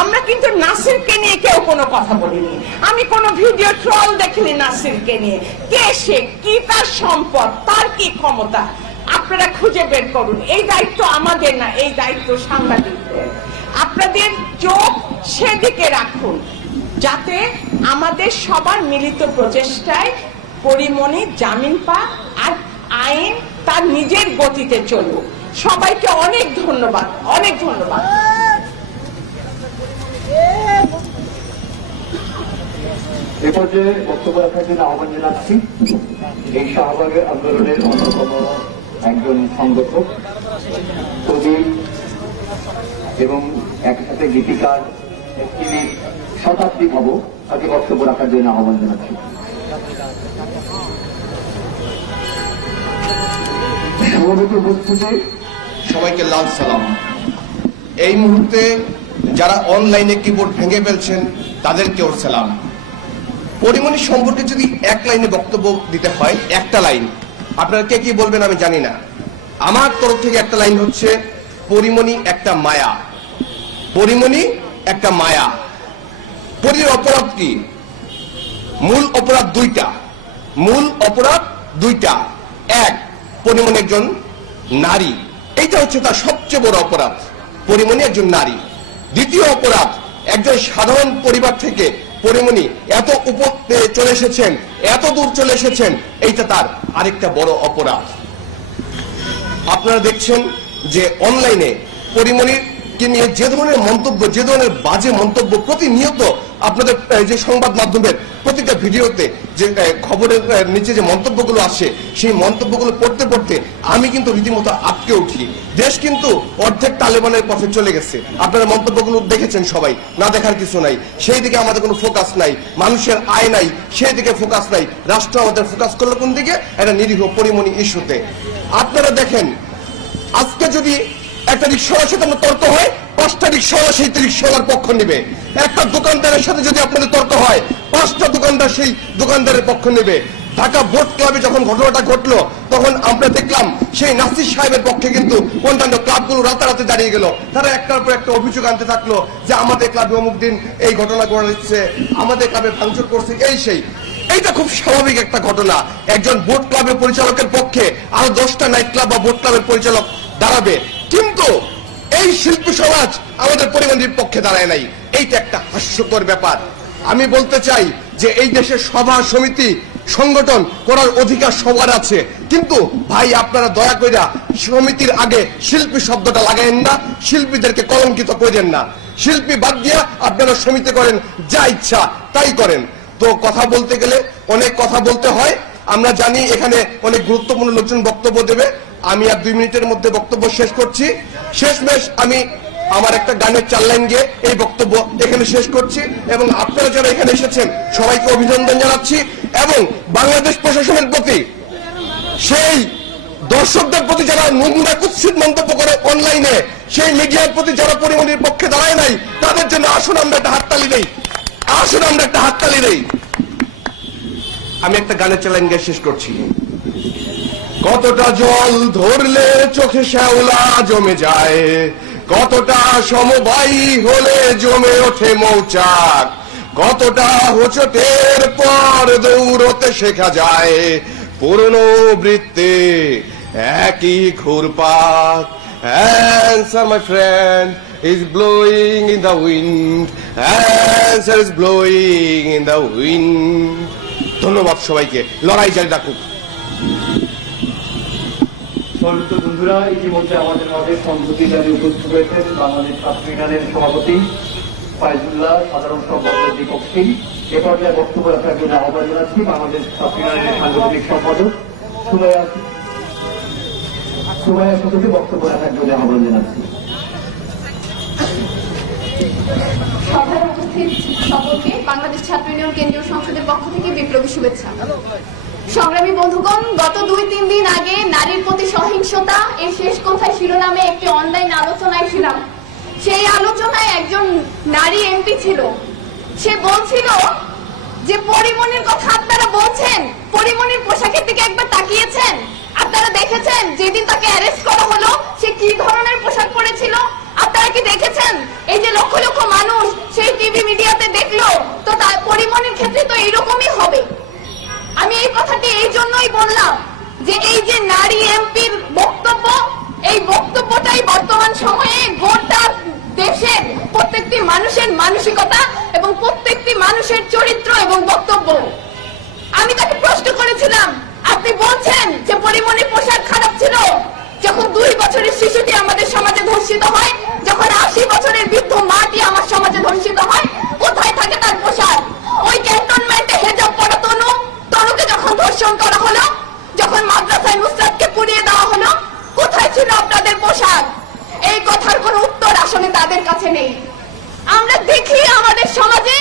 আমরা কিন্তু নাসিরকে নিয়ে কেউ কোনো কথা বলিনি, আমি কোনো ভিডিও ট্রল দেখিনি নাসিরকে নিয়ে। কে সে, কি তার সম্পদ, তার কি ক্ষমতা, আপনারা খুঁজে বের করুন। এই দায়িত্ব আমাদের না, এই দায়িত্ব সাংবাদিকদের। আপনাদের চোখ সেদিকে রাখুন, যাতে আমাদের সবার মিলিত প্রচেষ্টায় পরিমণি জামিন পাক আর আইন তার নিজের গতিতে চলুক। সবাইকে অনেক ধন্যবাদ, অনেক ধন্যবাদ। এ পর্যায়ে বক্তব্য রাখার জন্য আহ্বান জানাচ্ছি এই শাহবাগ আন্দোলনের অন্যতম একজন সংগঠক, কবি এবং একসাথে গীতিকার, তিনি শতাব্দী ভব, তাকে বক্তব্য রাখার জন্য আহ্বান জানাচ্ছি। সমবেত উপস্থিতি সবাইকে লাল সালাম। এই মুহূর্তে যারা অনলাইনে কিবোর্ড ভেঙে ফেলছেন তাদেরকেও সালাম। পরিমণি সম্পর্কে যদি এক লাইনে বক্তব্য দিতে হয়, একটা লাইন, আপনারা কে কি বলবেন আমি জানি না, আমার তরফ থেকে একটা লাইন হচ্ছে, পরিমণি একটা মায়া। পরিমণি একটা মায়া। পরির অপরাধ কি? মূল অপরাধ দুইটা। মূল অপরাধ দুইটা। এক, পরিমণি একজন নারী, এইটা হচ্ছে তার সবচেয়ে বড় অপরাধ। পরিমণি একজন নারী। দ্বিতীয় অপরাধ, একজন সাধারণ পরিবার থেকে পরিমণি এত উপরে চলে এসেছেন, এত দূর চলে এসেছেন, এইটা তার আরেকটা বড় অপরাধ। আপনারা দেখছেন যে অনলাইনে পরিমণিকে নিয়ে যে ধরনের মন্তব্য, যে ধরনের বাজে মন্তব্য প্রতিনিয়ত আপনাদের যে সংবাদ মাধ্যমের প্রতিটা ভিডিওতে যে খবরের নিচে যে মন্তব্যগুলো আসে, সেই মন্তব্যগুলো পড়তে পড়তে আমি কিন্তু রীতিমতো আটকে উঠি। দেশ কিন্তু অর্ধেক তালেবানের পথে চলে গেছে। আপনারা মন্তব্যগুলো দেখেছেন সবাই, না দেখার কিছু নাই। সেই দিকে আমাদের কোনো ফোকাস নাই, মানুষের আয় নাই, সেই দিকে ফোকাস নাই। রাষ্ট্র আমাদের ফোকাস করলো কোন দিকে? একটা নিরীহ পরিমণি ইস্যুতে। আপনারা দেখেন, আজকে যদি একটা রিক্সাওয়ালার সাথে আমরা তর্ক হয়, 5টা রিক্সাওয়ালা সেই রিক্সাওয়ালার পক্ষ নেবে। একটা দোকানদারের সাথে যদি আপনাদের তর্ক হয়, 5টা দোকানদার সেই দোকানদারের পক্ষ নেবে। ঢাকা বোট ক্লাবে যখন ঘটনাটা ঘটলো, তখন আমরা দেখলাম সেই নাসির সাহেবের পক্ষে কিন্তু অন্যান্য ক্লাবগুলো রাতারাতি দাঁড়িয়ে গেল। তারা একটার পর একটা অভিযোগ আনতে থাকলো যে আমাদের ক্লাবে অমুক দিন এই ঘটনা ঘটেছে, আমাদের ক্লাবে ভাঙচুর করছে, এই সেই। এইটা খুব স্বাভাবিক একটা ঘটনা। একজন বোট ক্লাবের পরিচালকের পক্ষে আরো 10টা নাইট ক্লাব বা বোট ক্লাবের পরিচালক দাঁড়াবে, কিন্তু এই শিল্পী সমাজ আমাদের পরিমণির পক্ষে দাঁড়ায় নাই। এইটা একটা হাস্যকর ব্যাপার। আমি বলতে চাই যে এই দেশের সভা সমিতি সংগঠন করার অধিকার সবার আছে, কিন্তু ভাই আপনারা দয়া কইরা সমিতির আগে শিল্পী শব্দটা লাগাইন না, শিল্পীদেরকে কলঙ্কিত করেন না। শিল্পী বাদ দিয়া আপনারা সমিতি করেন, যা ইচ্ছা তাই করেন। তো কথা বলতে গেলে অনেক কথা বলতে হয়। আমরা জানি এখানে অনেক গুরুত্বপূর্ণ লোকজন বক্তব্য দেবে। আমি আর 2 মিনিটের মধ্যে বক্তব্য শেষ করছি। শেষমেশ আমি আমার একটা গানের 4 লাইন গিয়ে এই বক্তব্য এখানে শেষ করছি, এবং আপনারা যারা এখানে এসেছেন সবাইকে অভিনন্দন জানাচ্ছি। এবং বাংলাদেশ প্রশাসনের প্রতি, সেই দর্শকদের প্রতি যারা নোংরা কুৎসিত মন্তব্য করে অনলাইনে, সেই মিডিয়ার প্রতি যারা পরিমণির পক্ষে দাঁড়ায় নাই, তাদের জন্য আসুন আমরা একটা হাততালি দেই, আসুন আমরা একটা হাততালি দেই। আমি একটা গানের 4 লাইন গিয়ে শেষ করছি। কতটা জল ধরলে চোখে শ্যাওলা জমে যায়, কতটা সমবায়ী হলে জমে ওঠে মৌচাক, কতটা হোঁচটের পর দৌড়তে শেখা যায় পুরনো বৃত্তে একই ঘুরপাক। Answer my friend is blowing in the wind, answer is blowing in the wind. ধন্যবাদ সবাইকে। লড়াই জারি রাখুক। সম্মানিত বন্ধুরা, ইতিমধ্যে আমাদের মাঝে সম্প্রতি জানিয়ে উপস্থিত হয়েছেন বাংলাদেশ ছাত্র ইউনিয়নের সভাপতি ফাইজুল্লাহ, সাধারণ সম্পাদক দীপক সিং। এ পর্যায়ে বক্তব্য রাখার জন্য আহ্বান জানাচ্ছি বাংলাদেশ ছাত্র ইউনিয়নের সাংগঠনিক সম্পাদক সুমাইয়া সদস্য বক্তব্য রাখার জন্য আহ্বান জানাচ্ছি। সভায় উপস্থিত সকলকে বাংলাদেশ ছাত্র ইউনিয়ন কেন্দ্রীয় সংসদের পক্ষ থেকে বিপ্লবী শুভেচ্ছা। সংগ্রামী বন্ধুগণ, গত 2-3 দিন আগে নারীর প্রতি সহিংসতা এর শেষ কোথায় শিরোনামে একটি অনলাইন আলোচনায় ছিলাম। সেই আলোচনায় একজন নারী এমপি ছিল। সে বলছিল যে পরিমণির কথা আপনারা বলছেন, পরিমণির পোশাকের দিকে একবার তাকিয়েছেন? আপনারা দেখেছেন যেদিন তাকে অ্যারেস্ট করা হলো সে কি ধরনের পোশাক পরেছিল? আপনারা কি দেখেছেন? এই যে লক্ষ লক্ষ মানুষ সেই টিভি মিডিয়াতে দেখলো, তো তার পরিমণির ক্ষেত্রে তো এইরকমই হবে। আমি এই কথাটি এই জন্যই বললাম যে এই যে নারী এমপির বক্তব্য, এই বক্তব্যটাই বর্তমান সময়ে গোটা দেশের প্রত্যেকটি মানুষের মানসিকতা এবং প্রত্যেকটি মানুষের চরিত্র এবং বক্তব্য। আমি তাকে প্রশ্ন করেছিলাম, আপনি বলছেন যে পরিমণির পোশাক খারাপ ছিল, যখন 2 বছরের শিশুটি আমাদের সমাজে ধর্ষিত হয়, যখন 80 বছরের বৃদ্ধ মাটি আমার সমাজে ধর্ষিত হয়, কোথায় থাকে তার পোশাক? ওই ক্যান্টনমেন্টে হেজাব পরা তনুকে যখন ধর্ষণ করা হলো, যখন মাদ্রাসায় নুসরাতকে পুড়িয়ে দেওয়া হলো, কোথায় ছিল আপনাদের পোশাক? এই কথার কোনো উত্তর আসলে তাদের কাছে নেই। আমরা দেখি আমাদের সমাজে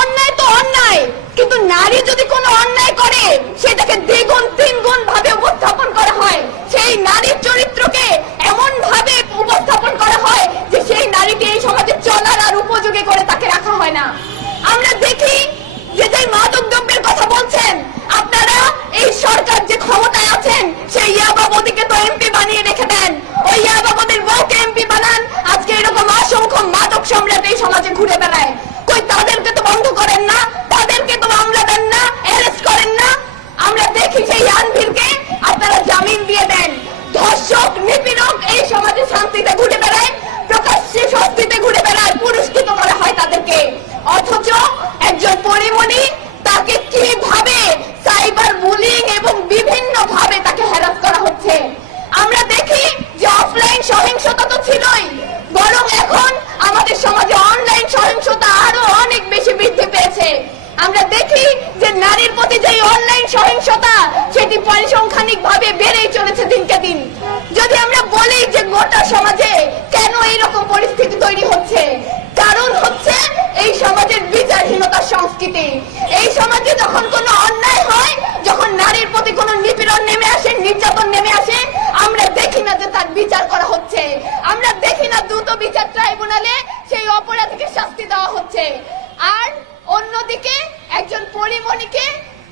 অন্যায় তো অন্যায়, কিন্তু নারী যদি কোনো অন্যায় করে সেটাকে 2-3 গুণ ভাবে উপস্থাপন করা হয়। সেই নারীর চরিত্রকে এমন ভাবে উপস্থাপন করা হয় যে সেই নারীকে এই সমাজে চলার আর উপযোগী করে তাকে রাখা হয় না। আমরা দেখি যে মাদক দ্রব্যের কথা বলছেন আপনারা, এই সরকার যে ক্ষমতায় আছেন সেই ইয়াবাবতীকে তো এমপি বানিয়ে রেখে দেন, ওই ইয়াবাবতীর বউকে এমপি বানান। আজকে এরকম অসংখ্য মাদক সম্রাট এই সমাজে ঘুরে বেড়ায়, কই তাদেরকে তো বন্ধ করেন না, তাদেরকে তো মামলা দেন না, অ্যারেস্ট করেন না। আমরা দেখি সেই আনভিরকে আপনারা জামিন দিয়ে দেন। ধর্ষক নিপীড়ক এই সমাজে শান্তিতে ঘুরে বেড়ায়, প্রকাশ্যে স্বস্তিতে ঘুরে বেড়ায়, পুরস্কৃত করা হয় তাদেরকে। অথচ একজন পরিমণি, তাকে কিভাবে সাইবার বুলিং এবং বিভিন্ন ভাবে তাকে হ্যারাস করা হচ্ছে। আমরা দেখি যে অফলাইন সহিংসতা তো ছিলই, বরং এখন আমাদের সমাজে অনলাইন সহিংসতা আরো অনেক বেশি বৃদ্ধি পেয়েছে। আমরা দেখি যে নারীর প্রতি যে অনলাইন সহিংসতা সেটি পরিসংখ্যানিক ভাবে বেড়েই চলেছে দিনকে দিন। যদি আমরা বলি যে গোটা সমাজে কেন এইরকম পরিস্থিতি তৈরি হচ্ছে, কারণ হচ্ছে এই সমাজের বিচারহীনতার সংস্কৃতি। এই সমাজে যখন কোনো অন্যায় হয়, যখন নারীর প্রতি কোনো নিপীড়ন নেমে আসে, নির্যাতন নেমে আসে, আমরা দেখি না যে তার বিচার করা হচ্ছে, আমরা দেখি না দ্রুত বিচার ট্রাইব্যুনালে সেই অপরাধীকে শাস্তি দেওয়া হচ্ছে। আর অন্যদিকে একজন পরিমণিকে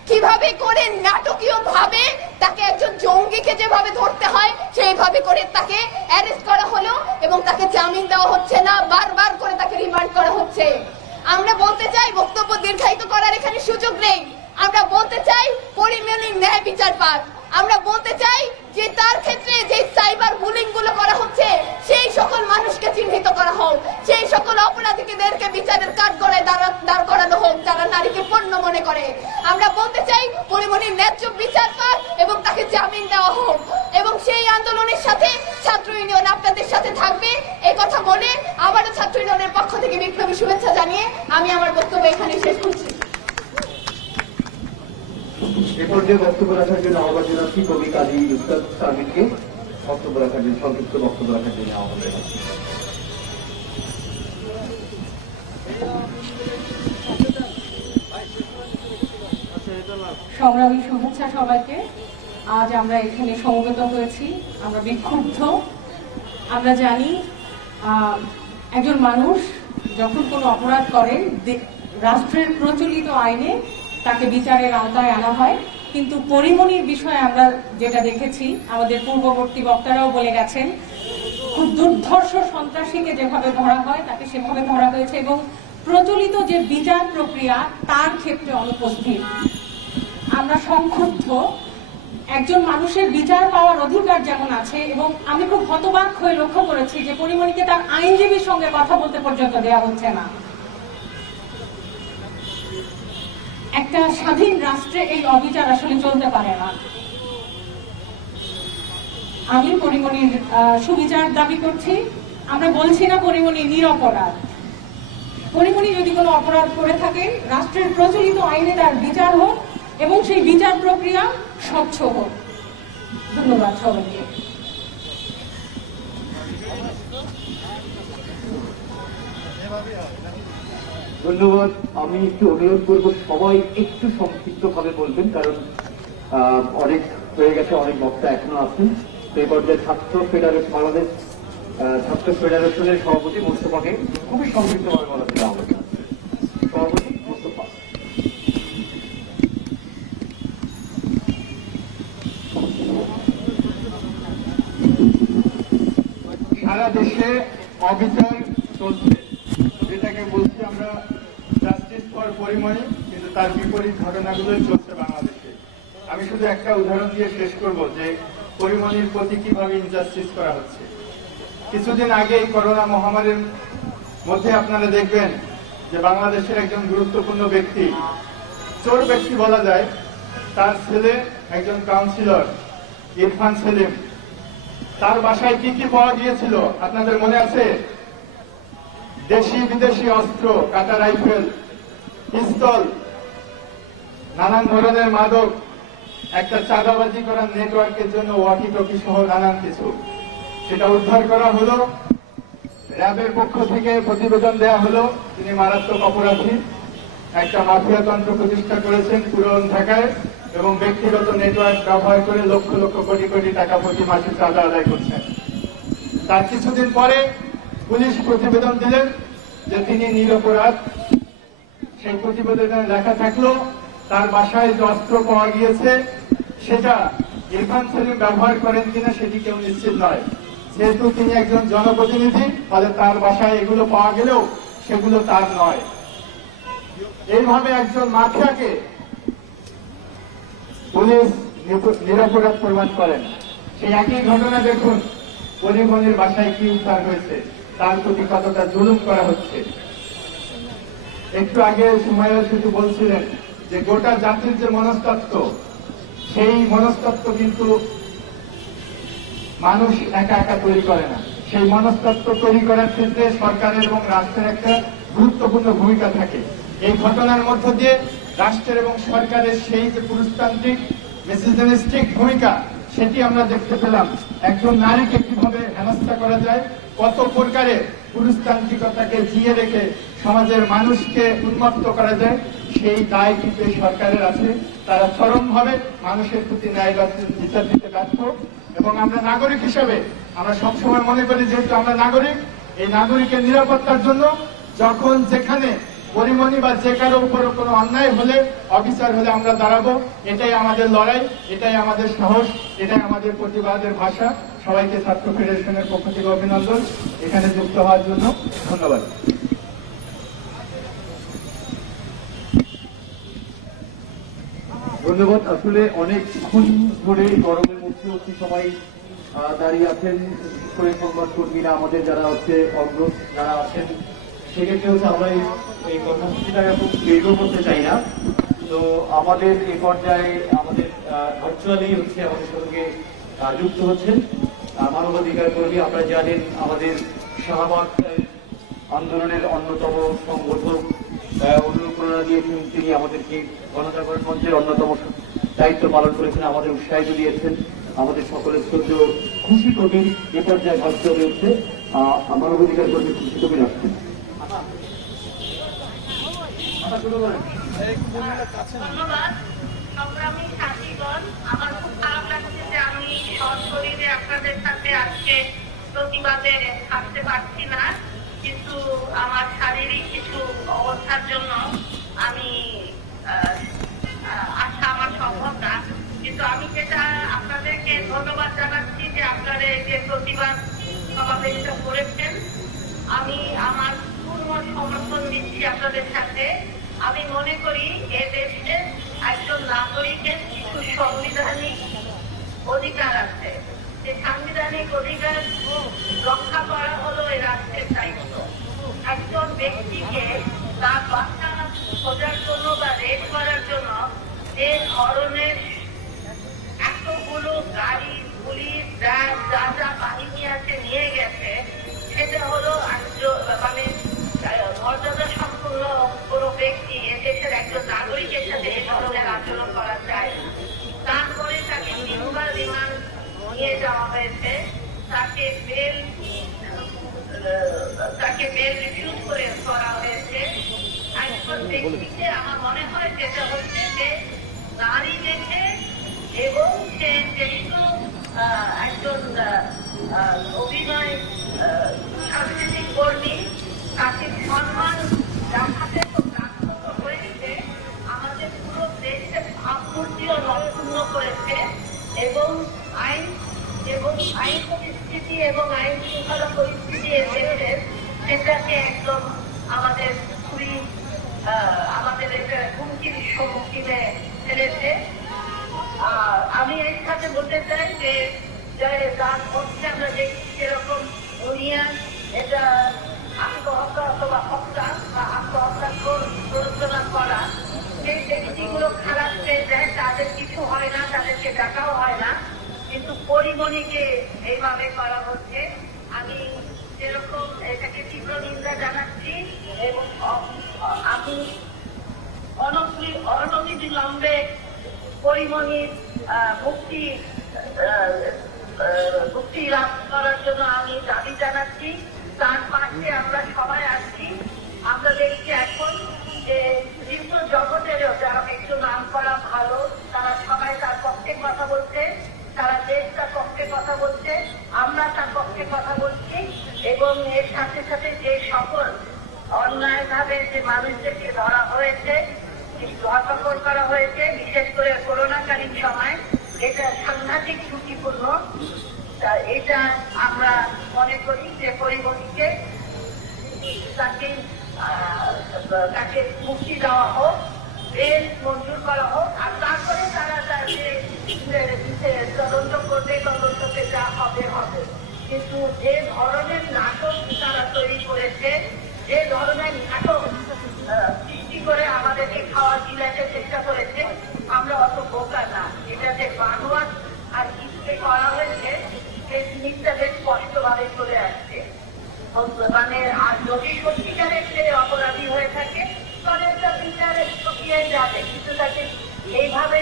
কিভাবে করে নাটকীয় ভাবে তাকে একজন জঙ্গিকে যেভাবে ধরতে হয় সেইভাবে করে তাকে অ্যারেস্ট করা হলো এবং তাকে জামিন দেওয়া হচ্ছে না, বারবার করে তাকে রিমান্ড করা হচ্ছে। আমরা বলতে চাই, বক্তব্য দীর্ঘায়িত করার এখানে সুযোগ নেই, আমরা বলতে চাই পরিমণির ন্যায় বিচার পাক। আমরা বলতে চাই যে তার ক্ষেত্রে যে সাইবার বুলিং গুলো করা হচ্ছে সেই সকল মানুষকে চিহ্নিত করা হোক, সেই সকল অপরাধীদেরকে বিচারের কাঠগড়ায় দাঁড় করানো হোক যারা নারীকে পণ্য মনে করে। আমরা বলতে চাই পরিমণির ন্যায্য বিচার পাক এবং তাকে জামিন দেওয়া হোক, এবং সেই আন্দোলনের সাথে ছাত্র ইউনিয়ন আপনাদের সাথে থাকবে। এই কথা বলে আবারও ছাত্র ইউনিয়নের পক্ষ থেকে বিপ্লবী শুভেচ্ছা জানিয়ে আমি আমার বক্তব্য এখানে শেষ করছি। এ পর্যায়ে বক্তব্য রাখার জন্য আহ্বান জানাচ্ছি কবি কাজী উস্তাদ সামিদকে বক্তব্য রাখার জন্য, সংক্ষিপ্ত বক্তব্য রাখার জন্য আহ্বান জানাচ্ছি। সংগ্রামী শুভেচ্ছা সবাইকে। আজ আমরা এখানে সমবেত হয়েছি, আমরা বিক্ষুব্ধ। আমরা জানি একজন মানুষ যখন কোনো অপরাধ করে রাষ্ট্রের প্রচলিত আইনে তাকে বিচারের আওতায় আনা হয়, কিন্তু পরিমণির বিষয়ে আমরা যেটা দেখেছি, আমাদের পূর্ববর্তী বক্তারাও বলে গেছেন, খুব দুর্ধর্ষ সন্ত্রাসীকে যেভাবে ধরা হয় তাকে সেভাবে ধরা হয়েছে এবং প্রচলিত যে বিচার প্রক্রিয়া তার ক্ষেত্রে অনুপস্থিত। আমরা সংক্ষুব্ধ। একজন মানুষের বিচার পাওয়ার অধিকার যেমন আছে, এবং আমি খুব হতবাক হয়ে লক্ষ্য করেছি যে পরিমণিকে তার আইনজীবীর সঙ্গে কথা বলতে পর্যন্ত দেওয়া হচ্ছে না। একটা স্বাধীন রাষ্ট্রে এই অবিচার আসলে চলতে পারে না। আমি পরিমণির সুবিচার দাবি করছি। আমরা বলছি না পরিমণি নিরপরাধ। পরিমণি যদি কোনো অপরাধ করে থাকেন, রাষ্ট্রের প্রচলিত আইনে তার বিচার হোক এবং সেই বিচার প্রক্রিয়া স্বচ্ছ হোক। ধন্যবাদ সবাইকে। ধন্যবাদ। আমি একটু অনুরোধ করবো সবাই একটু সংক্ষিপ্তভাবে বলবেন, কারণ অনেক হয়ে গেছে, অনেক বক্তা এখনো আছেন। এই পর্যায়ে ছাত্র ফেডারেশন, বাংলাদেশ ছাত্র ফেডারেশনের সভাপতি মোস্তফাকে খুবই সংক্ষিপ্তভাবে বলা ছিল আমাদের সভাপতি মোস্তফা। সারা দেশে অবিচার চলছে, যেটাকে বলছি আমরা জাস্টিস ফর পরিমণি, কিন্তু তার বিপরীত ঘটনাগুলোই চলছে বাংলাদেশে। আমি শুধু একটা উদাহরণ দিয়ে শেষ করব যে পরিমণির প্রতি কিভাবে ইনজাস্টিস করা হচ্ছে। কিছুদিন আগে এই করোনা মহামারীর মধ্যে আপনারা দেখবেন যে বাংলাদেশের একজন গুরুত্বপূর্ণ ব্যক্তি, চোর ব্যক্তি বলা যায়, তার ছেলে একজন কাউন্সিলর ইরফান সেলিম, তার বাসায় কি কি পাওয়া গিয়েছিল আপনাদের মনে আছে? দেশি বিদেশি অস্ত্র, কাটা রাইফেল, পিস্তল, নানান ধরনের মাদক, একটা চাঁদাবাজি করার নেটওয়ার্কের জন্য ওয়াকি টকি সহ নানান কিছু। সেটা উদ্ধার করা হলো। র্যাবের পক্ষ থেকে প্রতিবেদন দেয়া হলো তিনি মারাত্মক অপরাধী, একটা মাফিয়া তন্ত্র প্রতিষ্ঠা করেছেন পুরান ঢাকায় এবং ব্যক্তিগত নেটওয়ার্ক ব্যবহার করে লক্ষ লক্ষ কোটি কোটি টাকা প্রতি মাসে চাঁদা আদায় করছেন। তার কিছুদিন পরে পুলিশ প্রতিবেদন দিলেন যে তিনি নিরপরাধ। সেই প্রতিবেদনে লেখা থাকলো তার বাসায় যে অস্ত্র পাওয়া গিয়েছে সেটা ইরফান সেলিম ব্যবহার করেন কিনা সেটি কেউ নিশ্চিত নয়। যেহেতু তিনি একজন জনপ্রতিনিধি, ফলে তার বাসায় এগুলো পাওয়া গেলেও সেগুলো তার নয়। এইভাবে একজন মাফিয়াকে পুলিশ নিরপরাধ প্রমাণ করেন। সেই একই ঘটনা দেখুন পরিমণির বাসায় কি উদ্ধার হয়েছে, তার প্রতি কতটা জুলুম করা হচ্ছে। একটু আগে সুমাইয়া শুধু বলছিলেন যে গোটা জাতির যে মনস্তত্ত্ব, সেই মনস্তত্ত্ব কিন্তু মানুষ একা একা তৈরি করে না। সেই মনস্তত্ত্ব তৈরি করার ক্ষেত্রে সরকারের এবং রাষ্ট্রের একটা গুরুত্বপূর্ণ ভূমিকা থাকে। এই ঘটনার মধ্য দিয়ে রাষ্ট্রের এবং সরকারের সেই যে পুরুষতান্ত্রিক মিসিজনিস্টিক ভূমিকা সেটি আমরা দেখতে পেলাম। একজন নারীকে কিভাবে হেনস্থা করা যায়, কত প্রকারে পুরুষতান্ত্রিকতাকে জিয়ে রেখে সমাজের মানুষকে উন্মত্ত করা যায়, সেই দায় কিন্তু সরকারের আছে। তারা চরমভাবে মানুষের প্রতি ন্যায় বিচার দিতে ব্যর্থ। এবং আমরা নাগরিক হিসেবে আমরা সবসময় মনে করি, যেহেতু আমরা নাগরিক, এই নাগরিকের নিরাপত্তার জন্য যখন যেখানে পরিমণি বা যে কারো উপর কোনো অন্যায় হলে, অবিচার হলে আমরা দাঁড়াবো। এটাই আমাদের লড়াই, এটাই আমাদের সাহস, এটাই আমাদের প্রতিবাদের ভাষা। সবাইকে ছাত্র ফেডারেশনের পক্ষ থেকে অভিনন্দন এখানে যুক্ত হওয়ার জন্য। ধন্যবাদ। ধন্যবাদ। আসলে অনেকক্ষণ ধরে গরমের মধ্যে অতি সবাই দাঁড়িয়ে আছেন, বিশেষ করে সংবাদ কর্মীরা, আমাদের যারা হচ্ছে অগ্রজ যারা আছেন। সেক্ষেত্রে হচ্ছে আমরা এই কর্মসূচিটাকে খুব দীর্ঘ করতে চাই না। তো আমাদের এই পর্যায়ে আমাদের ভার্চুয়ালি হচ্ছে আমাদের সঙ্গে যুক্ত হচ্ছেন মানবাধিকার কর্মী। আপনারা জানেন আমাদের শাহবাগ আন্দোলনের অন্যতম সংগঠক, অনুপ্রেরণা দিয়েছেন তিনি, আমাদেরকে গণজাগরণ মঞ্চের অন্যতম দায়িত্ব পালন করেছেন, আমাদের উৎসাহিত দিয়েছেন। আমাদের সকলের শ্রদ্ধেয় খুশি কবির এ পর্যায়ে ভার্চুয়ালি হচ্ছে মানবাধিকার কর্মী খুশি কবির আসছেন। ধন্যবাদ। সংগ্রামী সাথীগণ, আমার খুব খারাপ লাগছে যে আমি সশরীরে আপনাদের সাথে আজকে প্রতিবাদে থাকতে পারছি না, কিন্তু আমার শারীরিক কিছু অবস্থার জন্য আমি আসা আমার সম্ভব না। কিন্তু আমি যেটা আপনাদেরকে ধন্যবাদ জানাচ্ছি যে আপনারা এই যে প্রতিবাদ সমাবেশটা করেছেন, আমি আমার পূর্ণ সমর্থন দিচ্ছি আপনাদের সাথে। আমি মনে করি এ দেশে একজন নাগরিকের কিছু সাংবিধানিক অধিকার আছে। যে সাংবিধানিক অধিকার রক্ষা করা হলো এই রাষ্ট্রের দায়িত্ব। একজন ব্যক্তিকে তার বাসা খোঁজার জন্য বা রেড করার জন্য যে ধরনের এতগুলো গাড়ি, পুলিশ, ব্যাগ নিয়ে যাওয়া হয়েছে, তাকে বেল রিফিউজ করা হয়েছে। একজন ব্যক্তিকে আমার মনে হয় যেটা হচ্ছে যে নারী দেখে এবং সে যেহেতু একজন অভিনয় সাংস্কৃতিক কর্মী, তাকে সম্মান দেখাতে প্রাপ্ত হয়েছে, আমাদের পুরো দেশের ভাবমূর্তিও নক্ষুণ্ণ করেছে এবং আইন পরিস্থিতি এবং আইন শৃঙ্খলা পরিস্থিতি দেশের সেটাকে একদম আমাদের খুবই আমাদের এটা হুমকির সম্মুখীনে ফেলেছে। আমি এর সাথে বলতে চাই যে তার মধ্যে আমরা দেখি যেরকম দুনিয়া এটা আত্মহত্যা অথবা হত্যা বা আত্মহত্যা প্ররোচনা করা, সেই ব্যক্তিগুলো খারাপ পেয়ে যায়, তাদের কিছু হয় না, তাদেরকে ডাকাও হয় না, কিন্তু পরিমণিকে এইভাবে করা হচ্ছে। আমি যেরকম এটাকে তীব্র নিন্দা জানাচ্ছি এবং আমি অনতিবিলম্বে পরিমণির মুক্তি লাভ করার জন্য আমি দাবি জানাচ্ছি। তার পাশে আমরা সবাই আসছি। আমরা দেখছি এখন যে বিভিন্ন জগতেরও যারা একটু নাম করা ভালো, তারা সবাই তার পক্ষে কথা বলছে, তারা দেশটার পক্ষে কথা বলছে, আমরা তার পক্ষে কথা বলছি এবং এর সাথে সাথে যে সকল অন্যায়ভাবে যে মানুষদেরকে ধরা হয়েছে, ধরপাকড় করা হয়েছে, বিশেষ করে করোনাকালীন সময়, এটা সাংঘাতিক ঝুঁকিপূর্ণ। এটা আমরা মনে করি যে পরিমণিকে তাকে মুক্তি দেওয়া হোক, বেল মঞ্জুর করা হোক, আর তারপরে তারা তদন্ত করবে, তদন্ততে যা হবে হবে। কিন্তু যে ধরনের নাটক তারা তৈরি করেছে, যে ধরনের নাটক সৃষ্টি করে আমাদেরকে খাওয়া বিলাতে চেষ্টা করেছে, আমরা অত বোকা না। এটা যে বানোয়াট আর ইচ্ছে করা হয়েছে সেই জিনিসটা বেশ স্পষ্টভাবে চলে আসছে। মানে আর যদি সত্যিকারের সে অপরাধী হয়ে থাকে তাহলে তার বিচারের প্রক্রিয়ায় যাবে, কিন্তু তাকে এইভাবে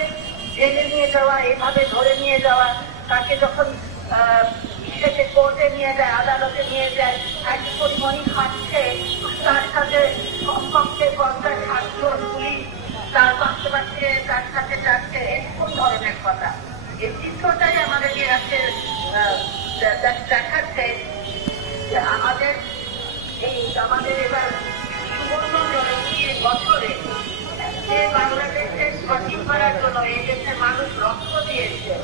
জেলে নিয়ে যাওয়া, এইভাবে ধরে নিয়ে যাওয়া, তাকে যখন সেটা কোর্টে নিয়ে যায়, আদালতে নিয়ে যায়, এক পরিমণি খাচ্ছে, তার সাথে কমপক্ষে 50-60 পুলিশ তার পাশে পাশে তার সাথে যাচ্ছে, কোন ধরনের কথা? এই চিত্রটাই আমাদেরকে দেখাচ্ছে যে আমাদের এবার সুবর্ণ জয়ন্তীর বছরে যে বাংলাদেশের স্বাধীন করার জন্য এই দেশের মানুষ রক্ত দিয়েছে,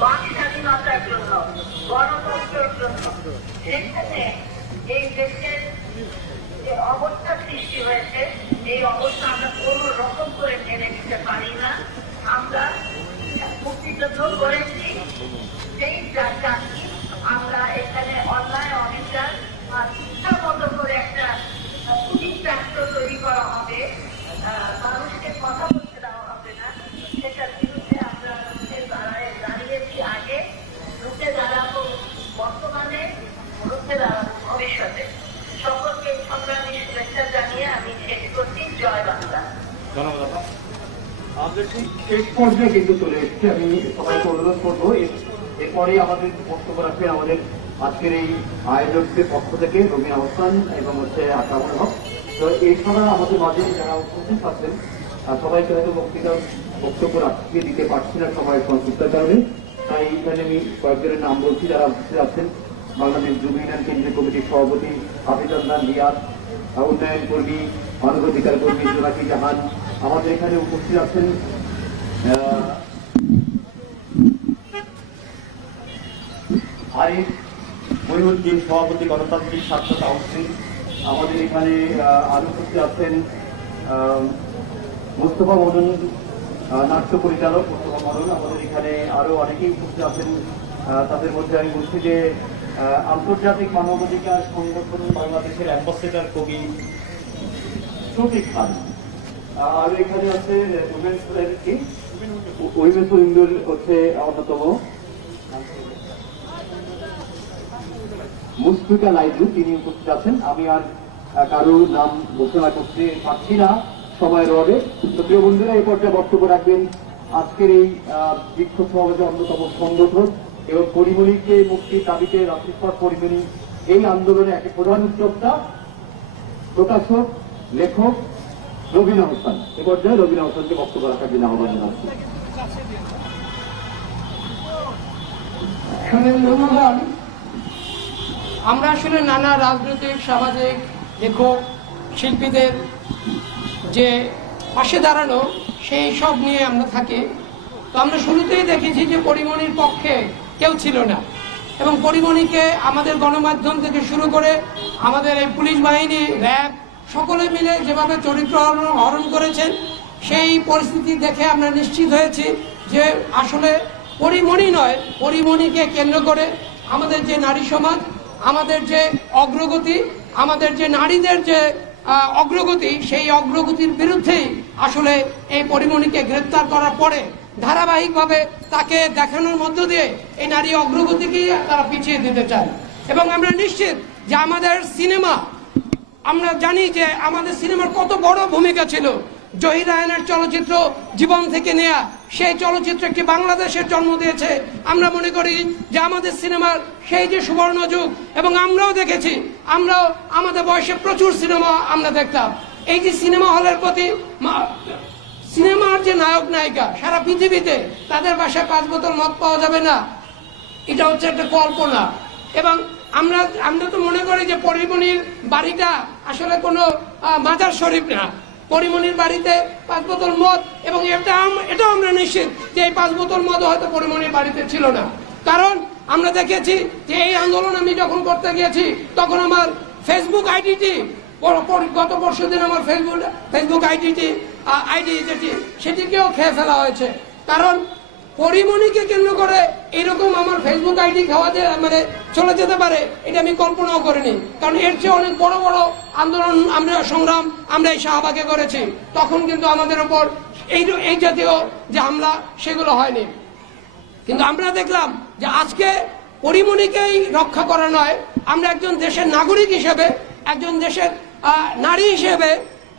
বাক স্বাধীনতার জন্য, গণতন্ত্রের জন্য, সেখানে এই দেশের যে অবস্থা সৃষ্টি হয়েছে, এই অবস্থা আমরা কোন রকম করে মেনে নিতে পারি না। আমরা মুক্তিযুদ্ধ করেছি, সেই জাতি আমরা এখানে অন্যায় অবিচার শিক্ষা মতো করে একটা পুলিশ রাষ্ট্র তৈরি করা হবে, মানুষকে কথা বলতে দেওয়া হবে না, সেটার বিরুদ্ধে আমরা দাঁড়িয়েছি আগে, রুখে দাঁড়াবো বর্তমানে, রুখে দাঁড়াবো ভবিষ্যতে। সকলকে সংগ্রামী শুভেচ্ছা জানিয়ে আমি শেষ করছি। জয় বাংলা। আমাদের ঠিক শেষ পর্যায়ে কিন্তু চলে এসেছে। আমি সবাইকে অনুরোধ করবো এরপরে আমাদের বক্তব্য রাখবেন আমাদের আজকের এই আয়োজকদের পক্ষ থেকে রবীন আহসান এবং আশরাফুল হক। তো এছাড়া আমাদের মাঝে যারা উপস্থিত আছেন সবাইকে হয়তো বক্তব্য রাখতে দিতে পারছি না সবাই সংশ্লিষ্টতার কারণে, তাই এখানে আমি কয়েকজনের নাম বলছি যারা উপস্থিত আছেন। বাংলাদেশ যুব ইউনিয়ন কেন্দ্রীয় কমিটির সভাপতি হাফিজান রিয়াদ, উন্নয়ন কর্মী, মানবাধিকার কর্মী জোনাকি জাহান, আমাদের এখানে উপস্থিত আছেন আরিফ মহিউদ্দিন, সভাপতি গণতান্ত্রিক ছাত্র কাউন্সিল, আমাদের এখানে আরো উপস্থিত আছেন মুস্তফা মদন, নাট্য পরিচালক মুস্তফা মদন, আমাদের এখানে আরো অনেকেই উপস্থিত আছেন। তাদের মধ্যে আমি বলছি যে আন্তর্জাতিক মানবাধিকার সংগঠন বাংলাদেশের অ্যাম্বাসেডর কবি শফিক খান, আর এখানে আছে উইমেন্স উইন্ডোর হচ্ছে অন্যতম মুশফিকা লাইজু, তিনি উপস্থিত আছেন। আমি আর কারোর নাম ঘোষণা করতে পারছি না সময়ের অভাবে। তো প্রিয় বন্ধুরা, এই পর্যায়ে বক্তব্য রাখবেন আজকের এই বিক্ষোভ সমাবেশের অন্যতম সংগঠক এবং পরিমণিকে মুক্তির দাবিতে রাত্রিপথ পরিমণি এই আন্দোলনে একটা প্রধান উদ্যোক্তা, প্রকাশক, লেখক রবিন আহসান। এ পর্যায়ে রবিন আহসানকে বক্তব্য রাখার জন্য আহ্বান জানাচ্ছি। শুনেন বন্ধুগণ, আমরা আসলে নানা রাজনৈতিক, সামাজিক, লেখক, শিল্পীদের যে পাশে দাঁড়ানো সেই সব নিয়ে আমরা থাকি। তো আমরা শুরুতেই দেখেছি যে পরিমণির পক্ষে কেউ ছিল না, এবং পরিমণিকে আমাদের গণমাধ্যম থেকে শুরু করে আমাদের এই পুলিশ বাহিনী, র্যাব সকলে মিলে যেভাবে চরিত্র হরণ করেছেন, সেই পরিস্থিতি দেখে আমরা নিশ্চিত হয়েছি যে আসলে পরিমণি নয়, পরিমণিকে কেন্দ্র করে আমাদের যে নারী সমাজ, আমাদের যে অগ্রগতি, আমাদের যে নারীদের যে অগ্রগতি, সেই অগ্রগতির বিরুদ্ধেই আসলে এই পরিমণিকে গ্রেপ্তার করার পরে ধারাবাহিকভাবে তাকে দেখানোর মধ্য দিয়ে এই নারী অগ্রগতিকেই তারা পিছিয়ে দিতে চায়। এবং আমরা নিশ্চিত যে আমাদের সিনেমা, আমরা জানি যে আমাদের সিনেমার কত বড় ভূমিকা ছিল। জহির রায়হানের চলচ্চিত্র জীবন থেকে নেয়া, সেই চলচ্চিত্র একটি বাংলাদেশের জন্ম দিয়েছে। আমরা মনে করি যে আমাদের সিনেমার সেই যে সুবর্ণ যুগ, এবং আমরাও দেখেছি, আমরাও আমাদের বয়সে প্রচুর সিনেমা আমরা দেখতাম। এই যে সিনেমা হলের প্রতি, সিনেমার যে নায়ক নায়িকা সারা পৃথিবীতে, তাদের বাসায় 5 বোতল মদ পাওয়া যাবে না, এটা হচ্ছে একটা কল্পনা। এবং আমরা তো মনে করি যে পরিমণির বাড়িটা আসলে কোনো মাজার শরীফ না। পরিমণির বাড়িতে 5 বোতল মদ, এবং এটাও আমরা নিশ্চিত যে এই 5 বোতল মদ হয়তো পরিমণির বাড়িতে ছিল না। কারণ আমরা দেখেছি যে এই আন্দোলন আমি যখন করতে গিয়েছি, তখন আমার ফেসবুক আইডিটি, গত পরশুদিন আমার ফেসবুক আইডি যেটি, সেটিকেও খেয়ে ফেলা হয়েছে। কারণ পরিমণিকে কেন্দ্র করে এরকম আমার ফেসবুক আইডি খাওয়াতে মানে চলে যেতে পারে, এটা আমি কল্পনাও করিনি। কারণ এর চেয়ে অনেক বড় বড় আন্দোলন, আমরা সংগ্রাম আমরা এই শাহবাগে করেছি, তখন কিন্তু আমাদের উপর এই জাতীয় যে হামলা সেগুলো হয়নি। কিন্তু আমরা দেখলাম যে আজকে পরিমণিকেই রক্ষা করা নয়, আমরা একজন দেশের নাগরিক হিসেবে, একজন দেশের নারী হিসেবে,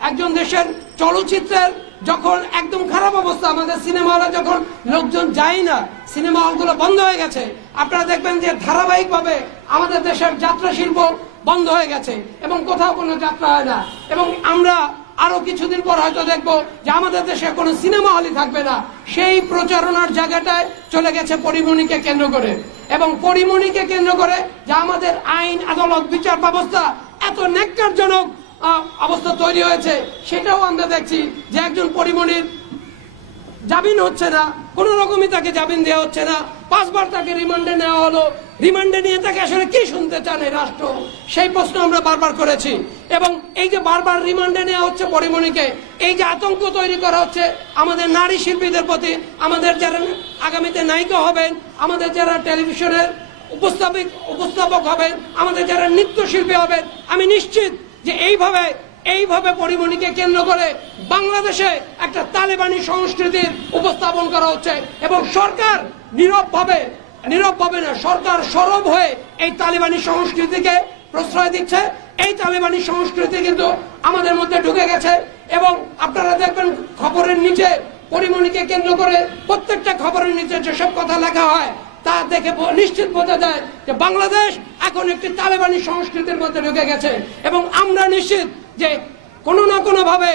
একজন দেশের চলচ্চিত্রের যখন একদম খারাপ অবস্থা, আমাদের সিনেমা হলে যখন লোকজন যায় না, সিনেমা হলগুলো বন্ধ হয়ে গেছে, আপনারা দেখবেন যে ধারাবাহিকভাবে আমাদের দেশের যাত্রা শিল্প বন্ধ হয়ে গেছে এবং কোথাও কোনো যাত্রা হয় না। এবং আমরা আরো কিছুদিন পর হয়তো দেখবো যে আমাদের দেশে কোনো সিনেমা হলই থাকবে না। সেই প্রচারণার জায়গাটায় চলে গেছে পরিমণিকে কেন্দ্র করে, এবং পরিমণিকে কেন্দ্র করে যে আমাদের আইন, আদালত, বিচার ব্যবস্থা এত ন্যাক্কারজনক অবস্থা তৈরি হয়েছে, সেটাও আমরা দেখছি যে একজন পরিমণির জামিন হচ্ছে না, কোন রকমই তাকে জামিন দেওয়া হচ্ছে না। 5 বার তাকে রিমান্ডে নেওয়া হলো। রিমান্ডে নিয়ে তাকে আসলে কি শুনতে চান এই রাষ্ট্র, সেই প্রশ্ন আমরা বারবার করেছি। এবং এই যে বারবার রিমান্ডে নেওয়া হচ্ছে পরিমণিকে, এই যে আতঙ্ক তৈরি করা হচ্ছে আমাদের নারী শিল্পীদের প্রতি, আমাদের যারা আগামীতে নায়িকা হবেন, আমাদের যারা টেলিভিশনের উপস্থাপক হবেন, আমাদের যারা নৃত্যশিল্পী হবেন, আমি নিশ্চিত যে এইভাবে পরিমণিকে কেন্দ্র করে বাংলাদেশে একটা তালেবানি সংস্কৃতির উপস্থাপন করা হচ্ছে। এবং সরকার নীরবভাবে না, সরকার সরব হয়ে এই তালেবানি সংস্কৃতিকে প্রশ্রয় দিচ্ছে। এই তালেবানি সংস্কৃতি কিন্তু আমাদের মধ্যে ঢুকে গেছে। এবং আপনারা দেখবেন খবরের নিচে পরিমণিকে কেন্দ্র করে প্রত্যেকটা খবরের নিচে যেসব কথা লেখা হয়, তা দেখে নিশ্চিত বোঝা যায় যে বাংলাদেশ এখন একটি তালেবানি সংস্কৃতির মধ্যে ঢুকে গেছে। এবং আমরা নিশ্চিত যে কোনো না কোনো ভাবে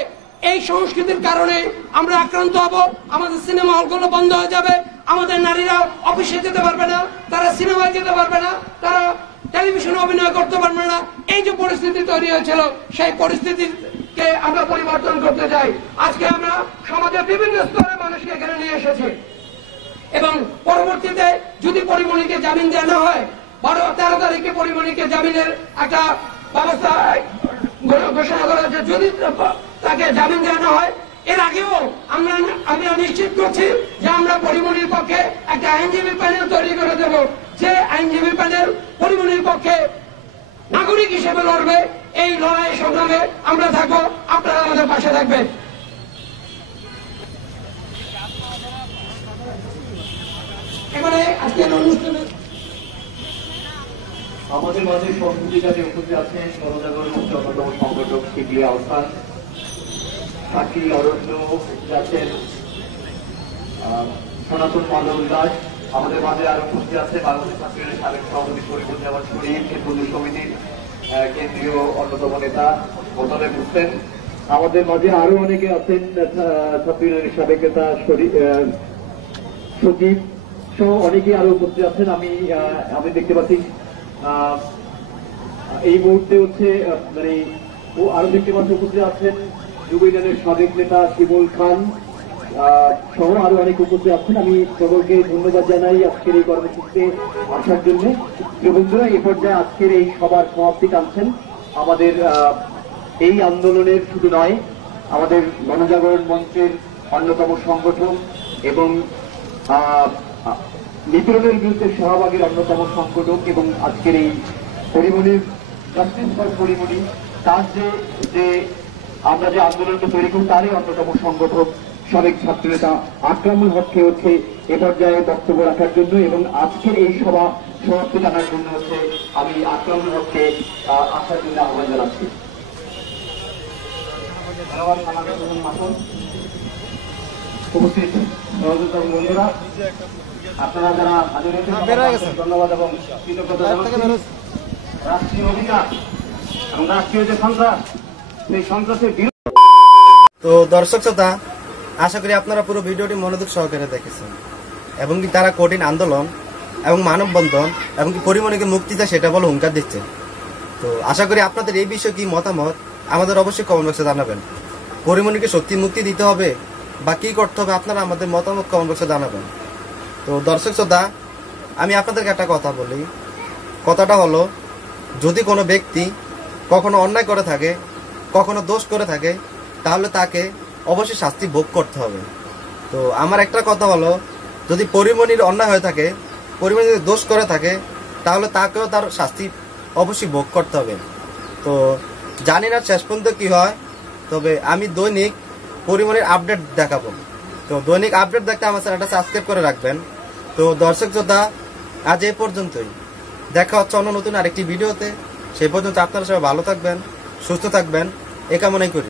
এই সংস্কৃতির কারণে আমরা আক্রান্ত হব। আমাদের সিনেমা হলগুলো বন্ধ হয়ে যাবে, আমাদের নারীরা অফিসে যেতে পারবে না, তারা সিনেমায় যেতে পারবে না, তারা টেলিভিশনে অভিনয় করতে পারবে না। এই যে পরিস্থিতি তৈরি হয়েছিল, সেই পরিস্থিতিকে আমরা পরিবর্তন করতে চাই। আজকে আমরা সমাজের বিভিন্ন স্তরে মানুষকে এখানে নিয়ে এসেছি, এবং পরবর্তীতে যদি পরিমণিকে জামিন দেওয়া না হয়, 13 তারিখে পরিমণিকে জামিনের একটা ব্যবস্থা ঘোষণা করা হয়েছে। যদি তাকে জামিন দেওয়া না হয়, এর আগেও আমি নিশ্চিত করছি যে আমরা পরিমণির পক্ষে একটা আইনজীবী প্যানেল তৈরি করে দেব, যে আইনজীবী প্যানেল পরিমণির পক্ষে নাগরিক হিসেবে লড়বে। এই লড়াই সংগ্রামে আমরা থাকবো, আপনারা আমাদের পাশে থাকবেন। এবারে আজকের অনুষ্ঠানে আমাদের মাঝে সংস্কৃতির কাছে উপস্থিত আছেন গণজাগরণ মঞ্চের অন্যতম সংগঠক শিবলি আহসান, সাক্ষী অরণ্য আছেন, সনাতন মাধব দাস, আমাদের মাঝে আরো উপস্থিত আছে বাংলাদেশ ছাত্র ইউনিয়নের সাবেক সভাপতি শরীফুল জামান শরীফ, কেন্দ্রীয় সমিতির কেন্দ্রীয় অন্যতম নেতা মোতালেব হোসেন। আমাদের মাঝে আরো অনেকে আছেন, ছাত্র ইউনিয়নের সাবেক নেতা সচিব সহ অনেকে আরো উপস্থিত আছেন। আমি দেখতে পাচ্ছি এই মুহূর্তে হচ্ছে মানে আরো দেখতে পাচ্ছি উপস্থিত আছেন যুব ইউনিয়নের সাবেক নেতা শিমুল খান সহ আরো অনেক উপস্থিত আছেন। আমি সকলকে ধন্যবাদ জানাই আজকের এই কর্মসূচিতে আসার জন্য। বন্ধুরা, এ পর্যায়ে আজকের এই সভার সমাপ্তি টানছেন। আমাদের এই আন্দোলনের শুধু নয়, আমাদের গণজাগরণ মঞ্চের অন্যতম সংগঠক এবং নিপীড়নের বিরুদ্ধে শাহবাগের অন্যতম সংগঠক এবং আজকের এই পরিমণির জাস্টিস ফর পরিমণি তার যে আমরা যে আন্দোলনটা তৈরি করি তারই অন্যতম সংগঠক সাবেক ছাত্রনেতা আকরামুল হককে হচ্ছে এ পর্যায়ে বক্তব্য রাখার জন্য এবং আজকের এই সভা সমাপ্তি জানার জন্য হচ্ছে আমি আকরামুল হককে আসার জন্য আহ্বান জানাচ্ছি। উপস্থিত বন্ধুরা, আপনারা যারা হাজির হয়েছেন ধন্যবাদ এবং কৃতজ্ঞতা জানাচ্ছি। রাষ্ট্রীয় অধিকার এবং রাষ্ট্রীয় যে সন্ত্রাস, সেই সন্ত্রাসের বিরুদ্ধে। তো দর্শক শ্রোতা, আশা করি আপনারা পুরো ভিডিওটি মনোযোগ সহকারে দেখেছেন এবং কি তারা কঠিন আন্দোলন এবং মানববন্ধন এবং কি পরিমণিকে মুক্তি দেয় সেটা বলে হুঙ্কার দিচ্ছে। তো আশা করি আপনাদের এই বিষয়ে কি মতামত আমাদের অবশ্যই কমেন্ট বক্সে জানাবেন। পরিমণিকে সত্যি মুক্তি দিতে হবে বা কি করতে হবে, আপনারা আমাদের মতামত কমেন্ট বক্সে জানাবেন। তো দর্শক শ্রোতা, আমি আপনাদেরকে একটা কথা বলি। কথাটা হলো, যদি কোনো ব্যক্তি কখনো অন্যায় করে থাকে, কখনো দোষ করে থাকে, তাহলে তাকে অবশ্যই শাস্তি ভোগ করতে হবে। তো আমার একটা কথা হলো, যদি পরিমণির অন্যায় হয়ে থাকে, পরিমণি যদি দোষ করে থাকে, তাহলে তাকেও তার শাস্তি অবশ্যই ভোগ করতে হবে। তো জানি না শেষ পর্যন্ত কি হয়, তবে আমি দৈনিক পরিমণির আপডেট দেখাবো। তো দৈনিক আপডেট দেখতে আমার চ্যানেলটা সাবস্ক্রাইব করে রাখবেন। তো দর্শক শ্রোতা, আজ এই পর্যন্তই। দেখা হচ্ছে অন্য নতুন আরেকটি ভিডিওতে। সেই পর্যন্ত আপনারা সবাই ভালো থাকবেন, সুস্থ থাকবেন, এ কামনাই করি।